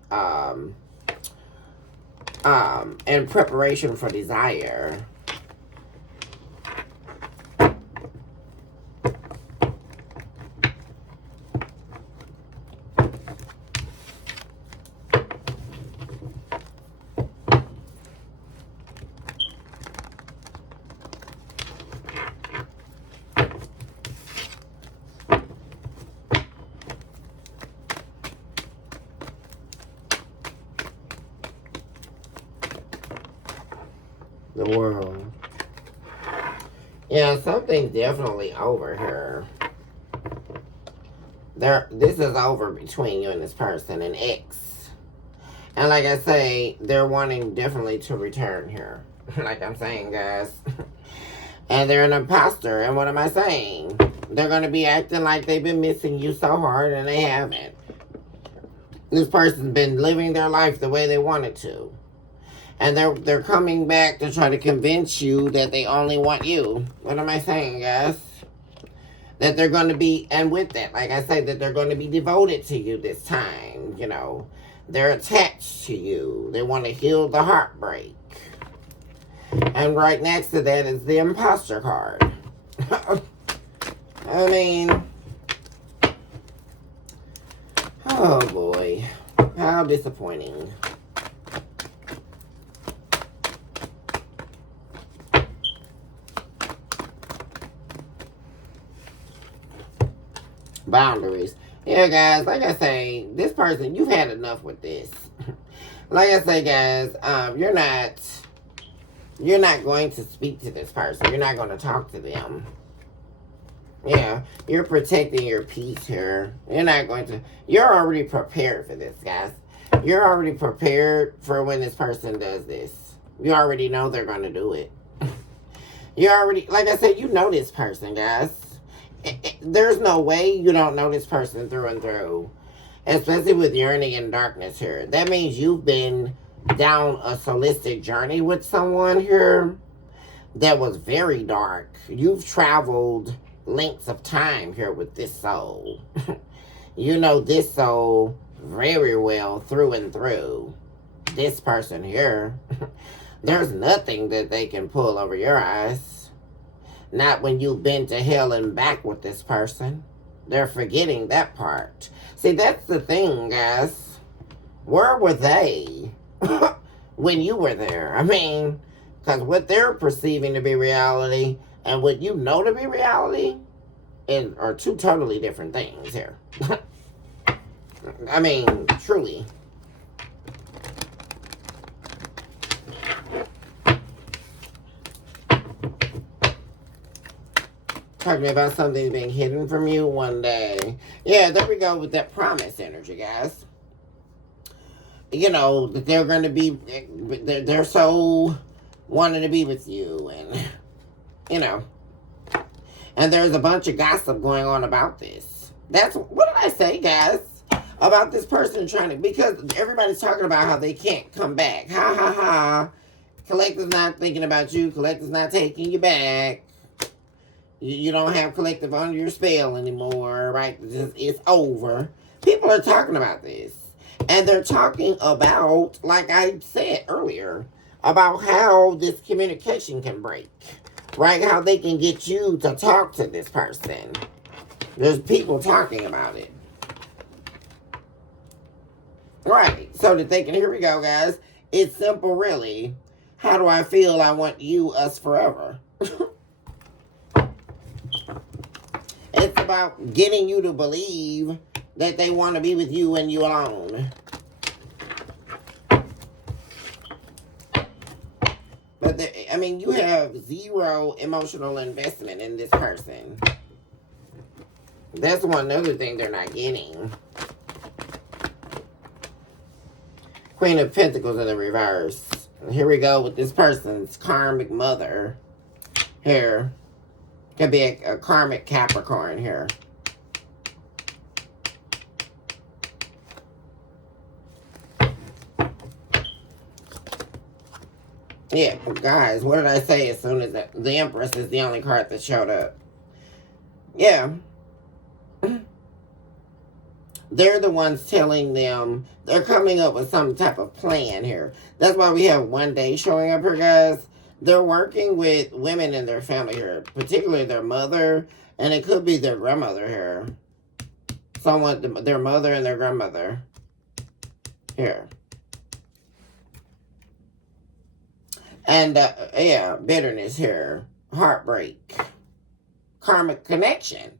in preparation for desire. The world. Yeah, something's definitely over here. This is over between you and this person, an ex. And like I say, they're wanting definitely to return here. Like I'm saying, guys. And they're an imposter. And what am I saying? They're going to be acting like they've been missing you so hard and they haven't. This person's been living their life the way they wanted to. And they're coming back to try to convince you that they only want you. What am I saying, guys? That they're going to be, and with that, like I say, that they're going to be devoted to you this time. You know, they're attached to you. They want to heal the heartbreak. And right next to that is the imposter card. I mean, oh boy, how disappointing. Boundaries. Yeah, guys, like I say, this person, you've had enough with this. Like I say, guys, you're not going to speak to this person. You're not going to talk to them. Yeah, you're protecting your peace here. You're already prepared for this, guys. You're already prepared for when this person does this. You already know they're going to do it. You already, like I said, you know this person, guys. There's no way you don't know this person through and through. Especially with yearning and darkness here. That means you've been down a solistic journey with someone here that was very dark. You've traveled lengths of time here with this soul. You know this soul very well through and through. This person here, there's nothing that they can pull over your eyes. Not when you've been to hell and back with this person. They're forgetting that part. See, that's the thing, guys. Where were they when you were there? I mean, because what they're perceiving to be reality and what you know to be reality are two totally different things here. I mean, truly. Talking about something being hidden from you one day. Yeah, there we go with that promise energy, guys. You know, that they're going to be, they're so wanting to be with you. And, you know, and there's a bunch of gossip going on about this. That's, what did I say, guys? About this person trying to, because everybody's talking about how they can't come back. Ha, ha, ha. Collective's not thinking about you. Collective's not taking you back. You don't have collective under your spell anymore, right? It's over. People are talking about this. And they're talking about, like I said earlier, about how this communication can break. Right? How they can get you to talk to this person. There's people talking about it. Right. So that they can, here we go, guys. It's simple, really. How do I feel? I want you, us forever. It's about getting you to believe that they want to be with you and you alone. But, I mean, you have zero emotional investment in this person. That's one other thing they're not getting. Queen of Pentacles in the reverse. Here we go with this person's karmic mother. Here. Could be a karmic Capricorn here. Yeah, guys, what did I say as soon as the Empress is the only card that showed up? Yeah. they're the ones telling them they're coming up with some type of plan here. That's why we have one day showing up here, guys. They're working with women in their family here, particularly their mother, and it could be their grandmother here. Someone, their mother and their grandmother here. And, yeah, bitterness here. Heartbreak. Karmic connection.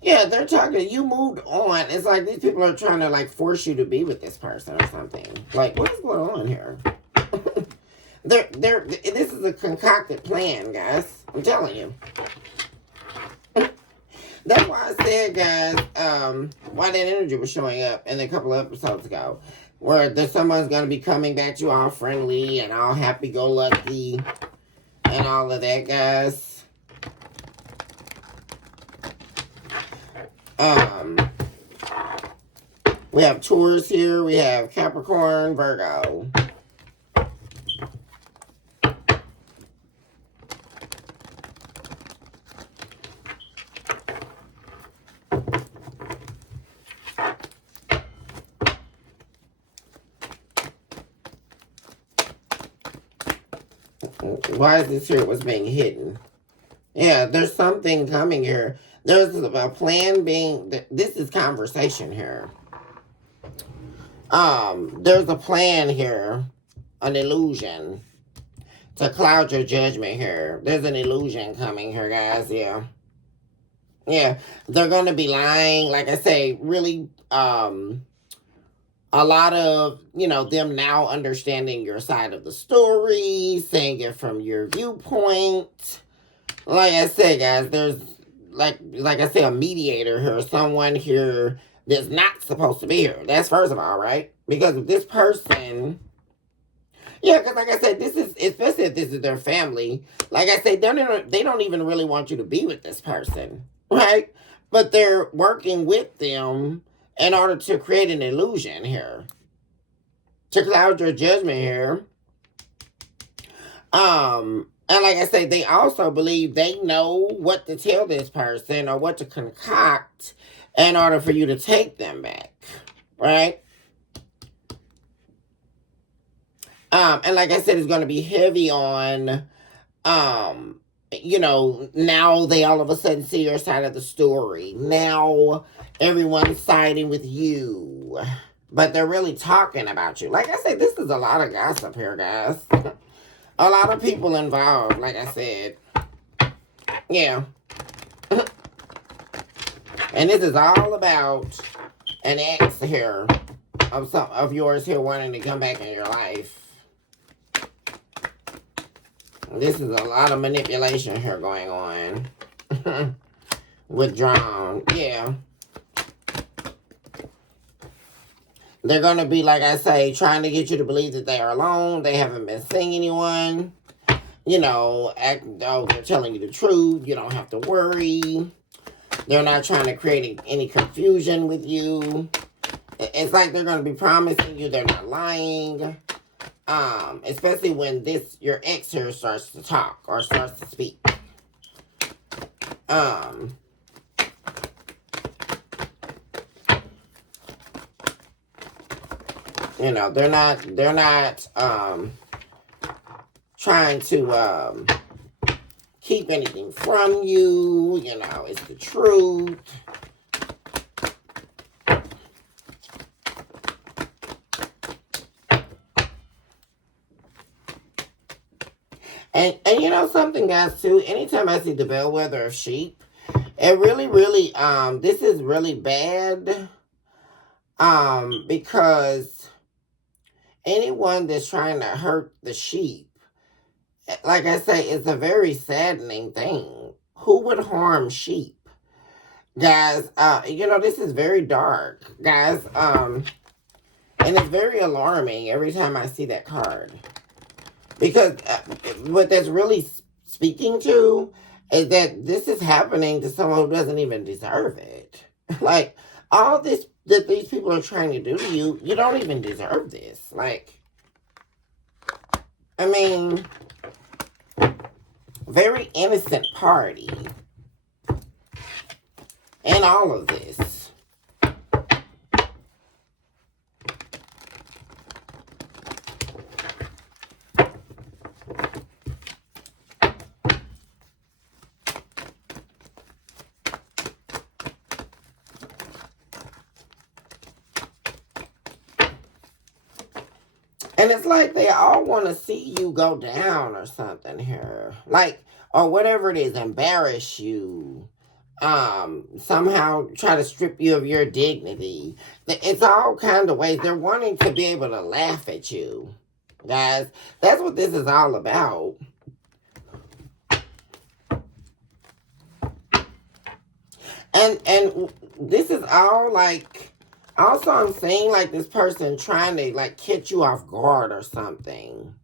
Yeah, they're talking, you moved on. It's like these people are trying to, like, force you to be with this person or something. Like, what's going on here? This is a concocted plan, guys. I'm telling you. That's why I said, guys, why that energy was showing up in a couple of episodes ago. Where there's someone's going to be coming back to you all friendly and all happy-go-lucky and all of that, guys. We have Taurus here. We have Capricorn, Virgo. Why is this here? What's being hidden? Yeah, there's something coming here. There's a plan being... This is conversation here. There's a plan here. An illusion. To cloud your judgment here. There's an illusion coming here, guys. Yeah. Yeah. They're going to be lying. Like I say, really... a lot of, them now understanding your side of the story, saying it from your viewpoint. Like I said, guys, there's, like I said, a mediator here, someone here that's not supposed to be here. That's first of all, right? Because if this person, yeah, because like I said, this is, especially if this is their family, like I said, they don't even really want you to be with this person, right? But they're working with them in order to create an illusion here. To cloud your judgment here. And like I say, they also believe they know what to tell this person or what to concoct in order for you to take them back. Right? And like I said, it's going to be heavy on, now they all of a sudden see your side of the story. Now everyone's siding with you. But they're really talking about you. Like I said, this is a lot of gossip here, guys. A lot of people involved, like I said. Yeah. And this is all about an ex here of yours here wanting to come back in your life. This is a lot of manipulation here going on. Withdrawn. Yeah. They're going to be, like I say, trying to get you to believe that they are alone. They haven't been seeing anyone. They're telling you the truth. You don't have to worry. They're not trying to create any confusion with you. It's like they're going to be promising you they're not lying. Especially when your ex here starts to talk or starts to speak. They're not trying to keep anything from you. It's the truth. And something, guys, too, anytime I see the bellwether of sheep, it really, really, this is really bad, because anyone that's trying to hurt the sheep, like I say, it's a very saddening thing. Who would harm sheep? Guys, this is very dark, guys, and it's very alarming every time I see that card. Because what that's really speaking to is that this is happening to someone who doesn't even deserve it. Like, all this that these people are trying to do to you, you don't even deserve this. Like, I mean, very innocent party in all of this. And it's like they all want to see you go down or something here. Like, or whatever it is, embarrass you. Somehow try to strip you of your dignity. It's all kind of ways. They're wanting to be able to laugh at you. Guys, that's what this is all about. And this is all like, also I'm saying like this person trying to like catch you off guard or something.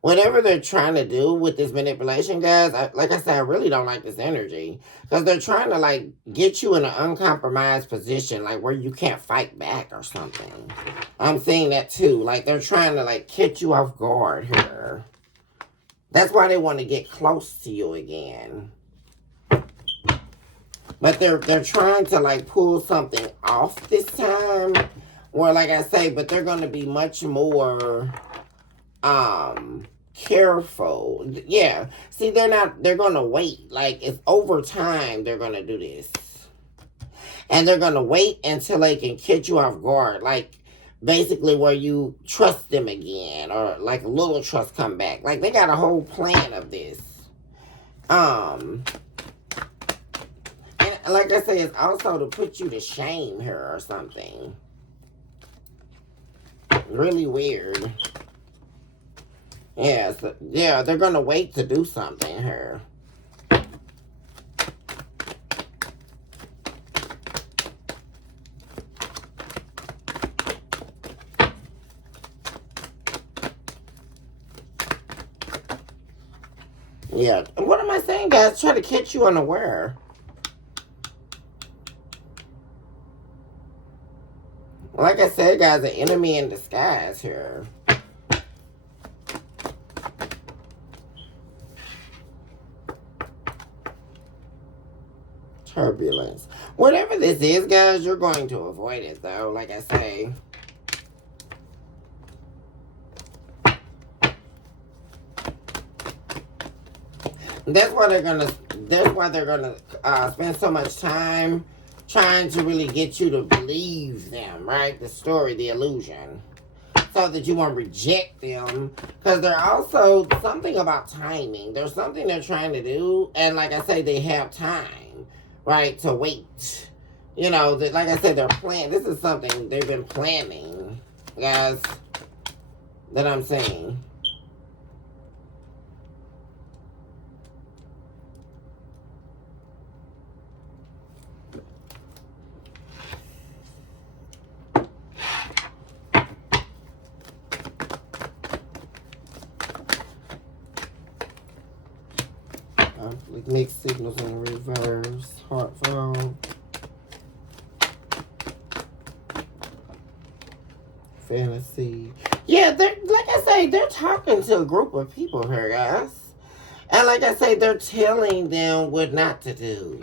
Whatever they're trying to do with this manipulation, guys, like I said, I really don't like this energy. Because they're trying to like get you in an uncompromised position, like where you can't fight back or something. I'm seeing that too. Like they're trying to like catch you off guard here. That's why they want to get close to you again. But they're trying to like pull something off this time. Or like I say, but they're going to be much more careful. Yeah. See, they're going to wait. Like it's over time they're going to do this. And they're going to wait until they can catch you off guard. Like basically where you trust them again. Or like a little trust come back. Like they got a whole plan of this. Like I say, it's also to put you to shame here or something. Really weird. Yeah, so, yeah, they're going to wait to do something here. Yeah, and what am I saying, guys? Try to catch you unaware. Like I said, guys, an enemy in disguise here. Turbulence. Whatever this is, guys, you're going to avoid it, though, like I say. That's why they're gonna spend so much time trying to really get you to believe them, right? The story, the illusion. So that you won't reject them. Because they're also something about timing. There's something they're trying to do. And like I say, they have time, right? To wait. You know, like I said, they're planning. This is something they've been planning, guys, that I'm saying. Like mixed signals in reverse, heartfelt, fantasy. Yeah, they're like I say, they're talking to a group of people here, guys. And like I say, they're telling them what not to do.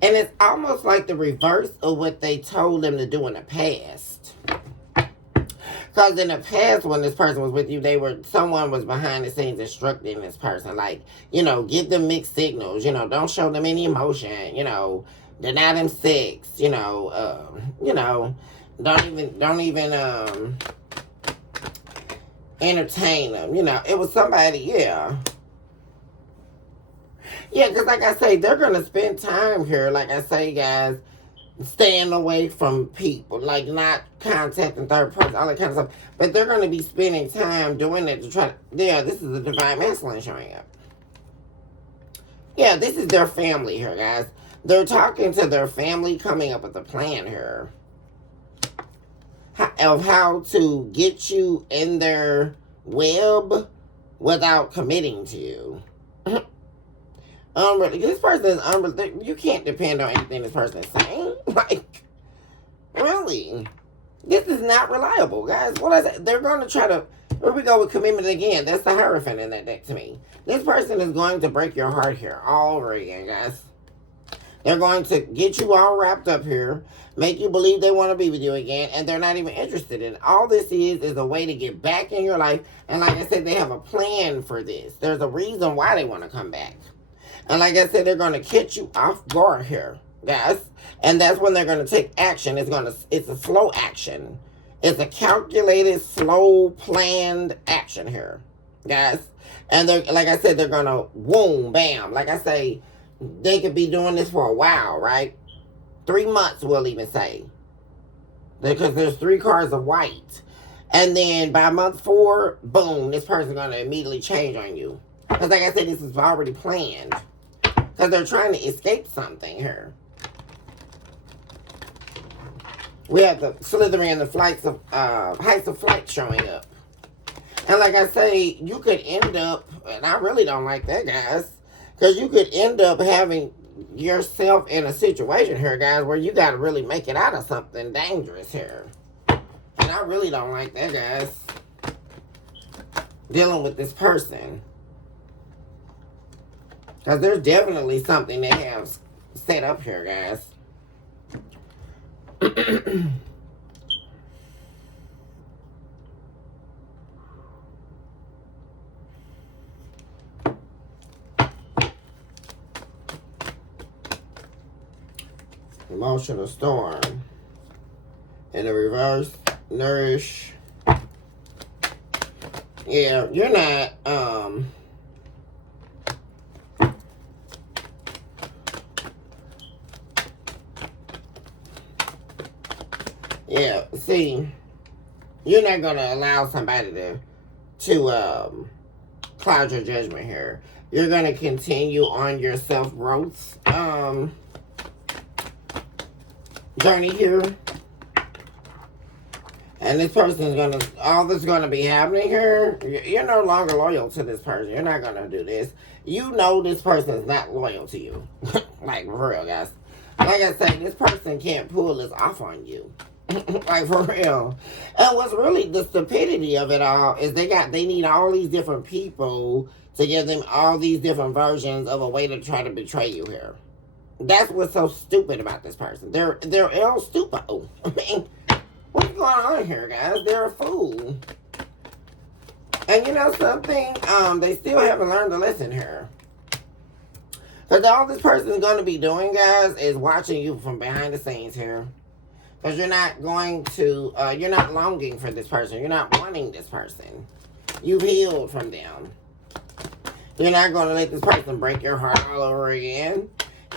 And it's almost like the reverse of what they told them to do in the past. Because in the past, when this person was with you, someone was behind the scenes instructing this person, like, you know, give them mixed signals, you know, don't show them any emotion, you know, deny them sex, you know, don't even entertain them, you know. It was somebody, yeah. Yeah, because like I say, they're going to spend time here, like I say, guys, staying away from people, like not contacting third parties, all that kind of stuff. But they're going to be spending time doing it to try to, yeah, this is the divine masculine showing up. Yeah, this is their family here, guys. They're talking to their family, coming up with a plan here of how to get you in their web without committing to you. This person is you can't depend on anything this person is saying. Like, really? This is not reliable, guys. What is it? They're going to try to, here we go with commitment again. That's the Hierophant in that deck to me. This person is going to break your heart here all over again, guys. They're going to get you all wrapped up here, make you believe they want to be with you again, and they're not even interested in it. All this is a way to get back in your life. And like I said, they have a plan for this. There's a reason why they want to come back. And like I said, they're going to catch you off guard here, guys. And that's when they're going to take action. It's a slow action. It's a calculated, slow, planned action here, guys. And they're, like I said, they're gonna boom, bam. Like I say, they could be doing this for a while, right? 3 months, we'll even say, because there's 3 cards of white. And then by month 4, boom, this person's gonna immediately change on you. Because like I said, this is already planned. Because they're trying to escape something here. We have the Slytherin and the heights of flight showing up. And like I say, you could end up, and I really don't like that, guys, because you could end up having yourself in a situation here, guys, where you got to really make it out of something dangerous here. And I really don't like that, guys, dealing with this person. Because there's definitely something they have set up here, guys. Emotional storm. In the reverse, nourish. Yeah, you're not, yeah, see, you're not going to allow somebody to cloud your judgment here. You're going to continue on your self-growth, journey here. And this person's gonna, all that's gonna be happening here, you're no longer loyal to this person. You're not gonna do this. You know this person is not loyal to you. Like, for real, guys. Like I say, this person can't pull this off on you. Like, for real. And what's really the stupidity of it all is they need all these different people to give them all these different versions of a way to try to betray you here. That's what's so stupid about this person. They're El Stupo. I mean, what's going on here, guys? They're a fool. And you know something? They still haven't learned a lesson here. Because all this person is going to be doing, guys, is watching you from behind the scenes here. Because you're not going to, you're not longing for this person. You're not wanting this person. You've healed from them. You're not going to let this person break your heart all over again.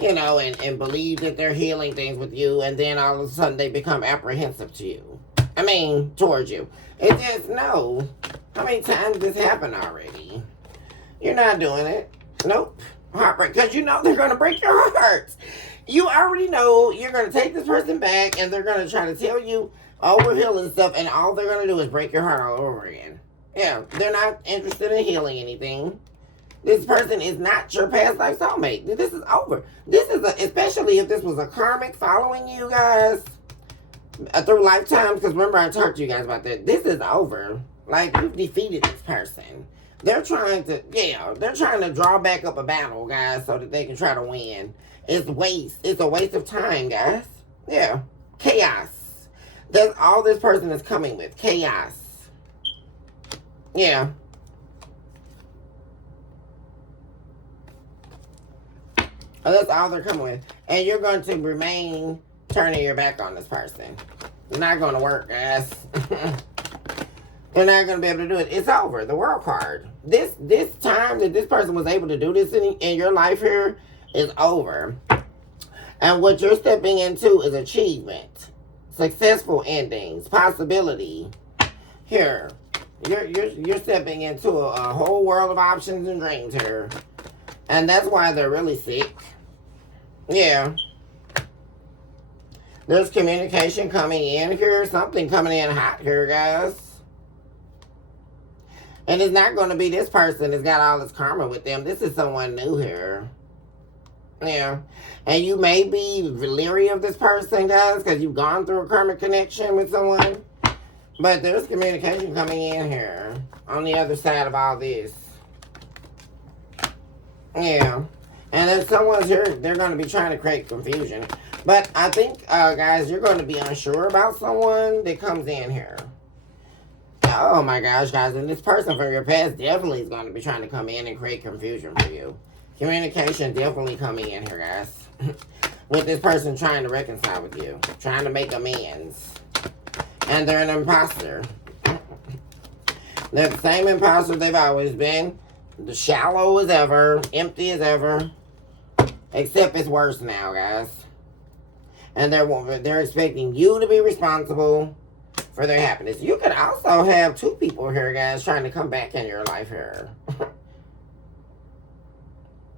You know, and believe that they're healing things with you, and then all of a sudden they become apprehensive to you. I mean, towards you. It's just, no. How many times this happened already? You're not doing it. Nope. Heartbreak. Because you know they're going to break your heart. You already know you're going to take this person back, and they're going to try to tell you, oh, we're healing stuff, and all they're going to do is break your heart all over again. Yeah, they're not interested in healing anything. This person is not your past life soulmate. This is over. This is especially if this was a karmic following you guys through lifetimes. Because remember I talked to you guys about that. This is over. Like, you've defeated this person. They're trying to, they're trying to draw back up a battle, guys, so that they can try to win. It's waste. It's a waste of time, guys. Yeah. Chaos. That's all this person is coming with. Chaos. Yeah. That's all they're coming with. And you're going to remain turning your back on this person. It's not going to work, guys. They're not going to be able to do it. It's over. The World card. This time that this person was able to do this in your life here is over. And what you're stepping into is achievement. Successful endings. Possibility. Here. You're stepping into a whole world of options and dreams here. And that's why they're really sick. Yeah. There's communication coming in here. Something coming in hot here, guys. And it's not going to be this person that's got all this karma with them. This is someone new here. Yeah. And you may be leery of this person, guys, because you've gone through a karmic connection with someone. But there's communication coming in here on the other side of all this. Yeah. And if someone's here, they're going to be trying to create confusion. But I think, guys, you're going to be unsure about someone that comes in here. Oh my gosh, guys. And this person from your past definitely is going to be trying to come in and create confusion for you. Communication definitely coming in here, guys. With this person trying to reconcile with you. Trying to make amends. And they're an imposter. They're the same imposter they've always been. The shallow as ever, empty as ever. Except it's worse now, guys. And they're expecting you to be responsible for their happiness. You could also have two people here, guys, trying to come back in your life here.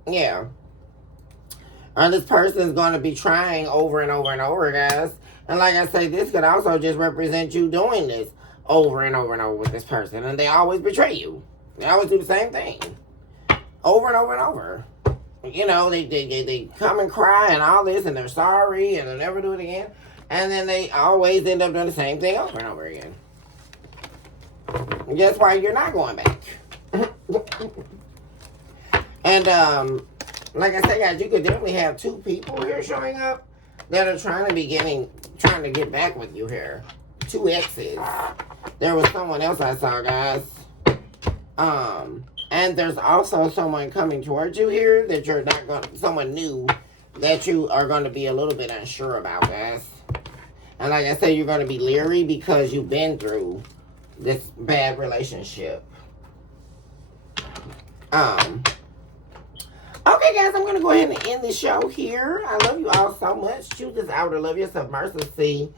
Yeah. And this person is going to be trying over and over and over, guys. And like I say, this could also just represent you doing this over and over and over with this person. And they always betray you. They always do the same thing. Over and over and over. You know, they come and cry and all this, and they're sorry, and they'll never do it again. And then they always end up doing the same thing over and over again. And that's why you're not going back. And, like I said, guys, you could definitely have two people here showing up that are trying to get back with you here. Two exes. There was someone else I saw, guys. And there's also someone coming towards you here that you're not going to, someone new that you are going to be a little bit unsure about, guys. And like I said, you're going to be leery because you've been through this bad relationship. Okay, guys, I'm going to go ahead and end the show here. I love you all so much. Choose this out to love yourself, mercy,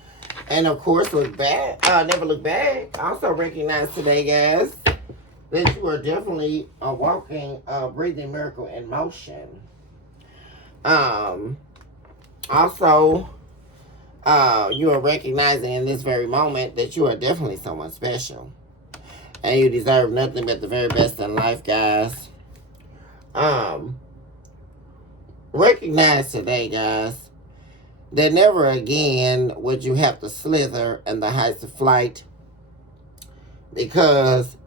and of course, look back. Never look back. Also recognize today, guys, that you are definitely a walking, breathing miracle in motion. Also, you are recognizing in this very moment that you are definitely someone special. And you deserve nothing but the very best in life, guys. Recognize today, guys, that never again would you have to slither in the heights of flight, because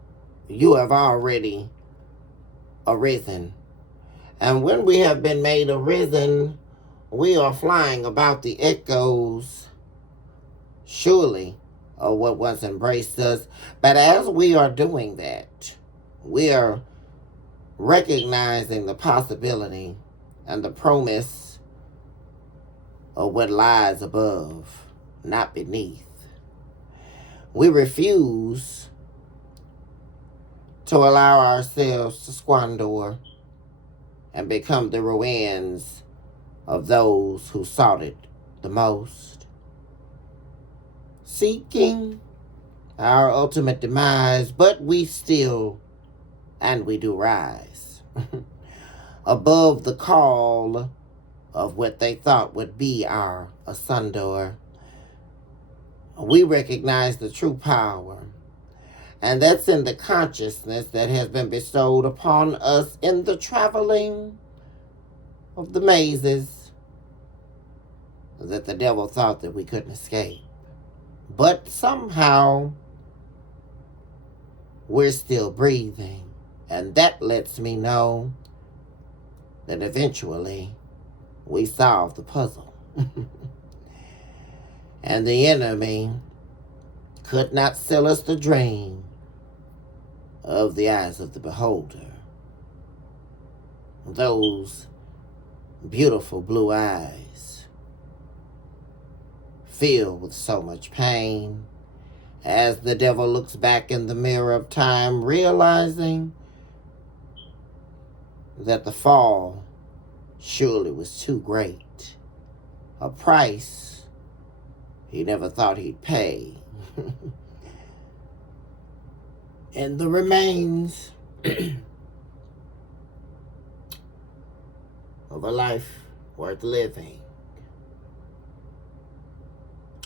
you have already arisen. And when we have been made arisen, we are flying about the echoes, surely, of what once embraced us. But as we are doing that, we are recognizing the possibility and the promise of what lies above, not beneath. We refuse to allow ourselves to squander and become the ruins of those who sought it the most, seeking our ultimate demise, but we still, and we do rise, above the call of what they thought would be our asunder. We recognize the true power, and that's in the consciousness that has been bestowed upon us in the traveling of the mazes that the devil thought that we couldn't escape. But somehow, we're still breathing. And that lets me know that eventually we solve the puzzle. And the enemy could not sell us the dream of the eyes of the beholder. Those beautiful blue eyes filled with so much pain as the devil looks back in the mirror of time, realizing that the fall surely was too great, a price he never thought he'd pay. And the remains of a life worth living.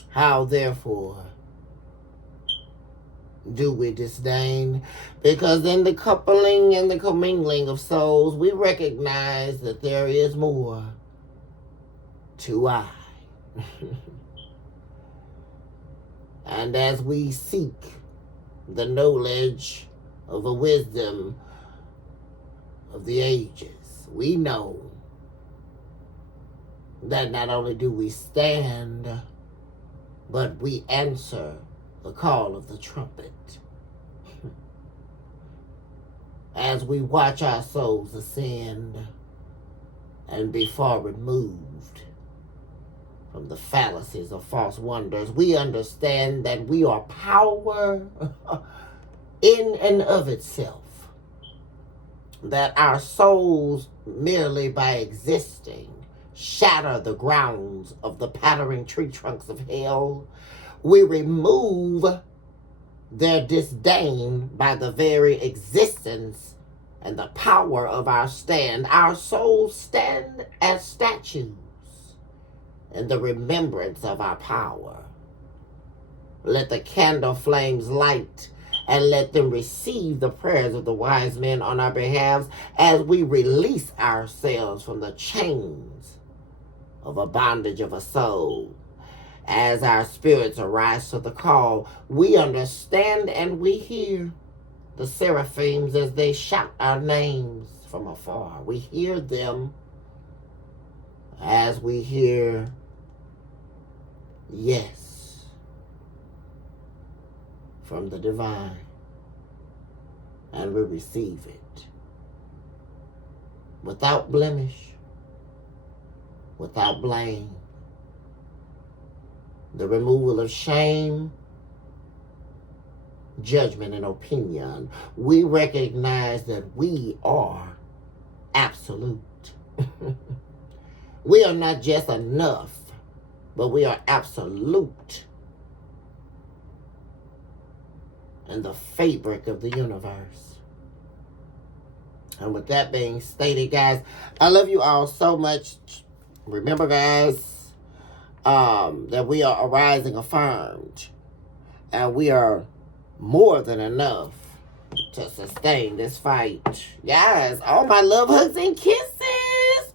How, therefore, do we disdain? Because in the coupling and the commingling of souls, we recognize that there is more to I. And as we seek the knowledge of the wisdom of the ages, we know that not only do we stand, but we answer the call of the trumpet. As we watch our souls ascend and be forward moved from the fallacies of false wonders. We understand that we are power in and of itself. That our souls, merely by existing, shatter the grounds of the pattering tree trunks of hell. We remove their disdain by the very existence and the power of our stand. Our souls stand as statues in the remembrance of our power. Let the candle flames light, and let them receive the prayers of the wise men on our behalf as we release ourselves from the chains of a bondage of a soul. As our spirits arise to the call, we understand and we hear the seraphims as they shout our names from afar. We hear them as we hear yes from the divine, and we receive it without blemish, without blame. The removal of shame, judgment, and opinion. We recognize that we are absolute. We are not just enough, but we are absolute in the fabric of the universe. And with that being stated, guys, I love you all so much. Remember, guys, that we are arising affirmed, and we are more than enough to sustain this fight. Guys, all my love, hugs, and kisses.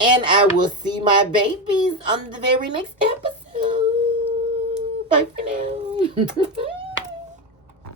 And I will see my babies on the very next episode. Bye for now.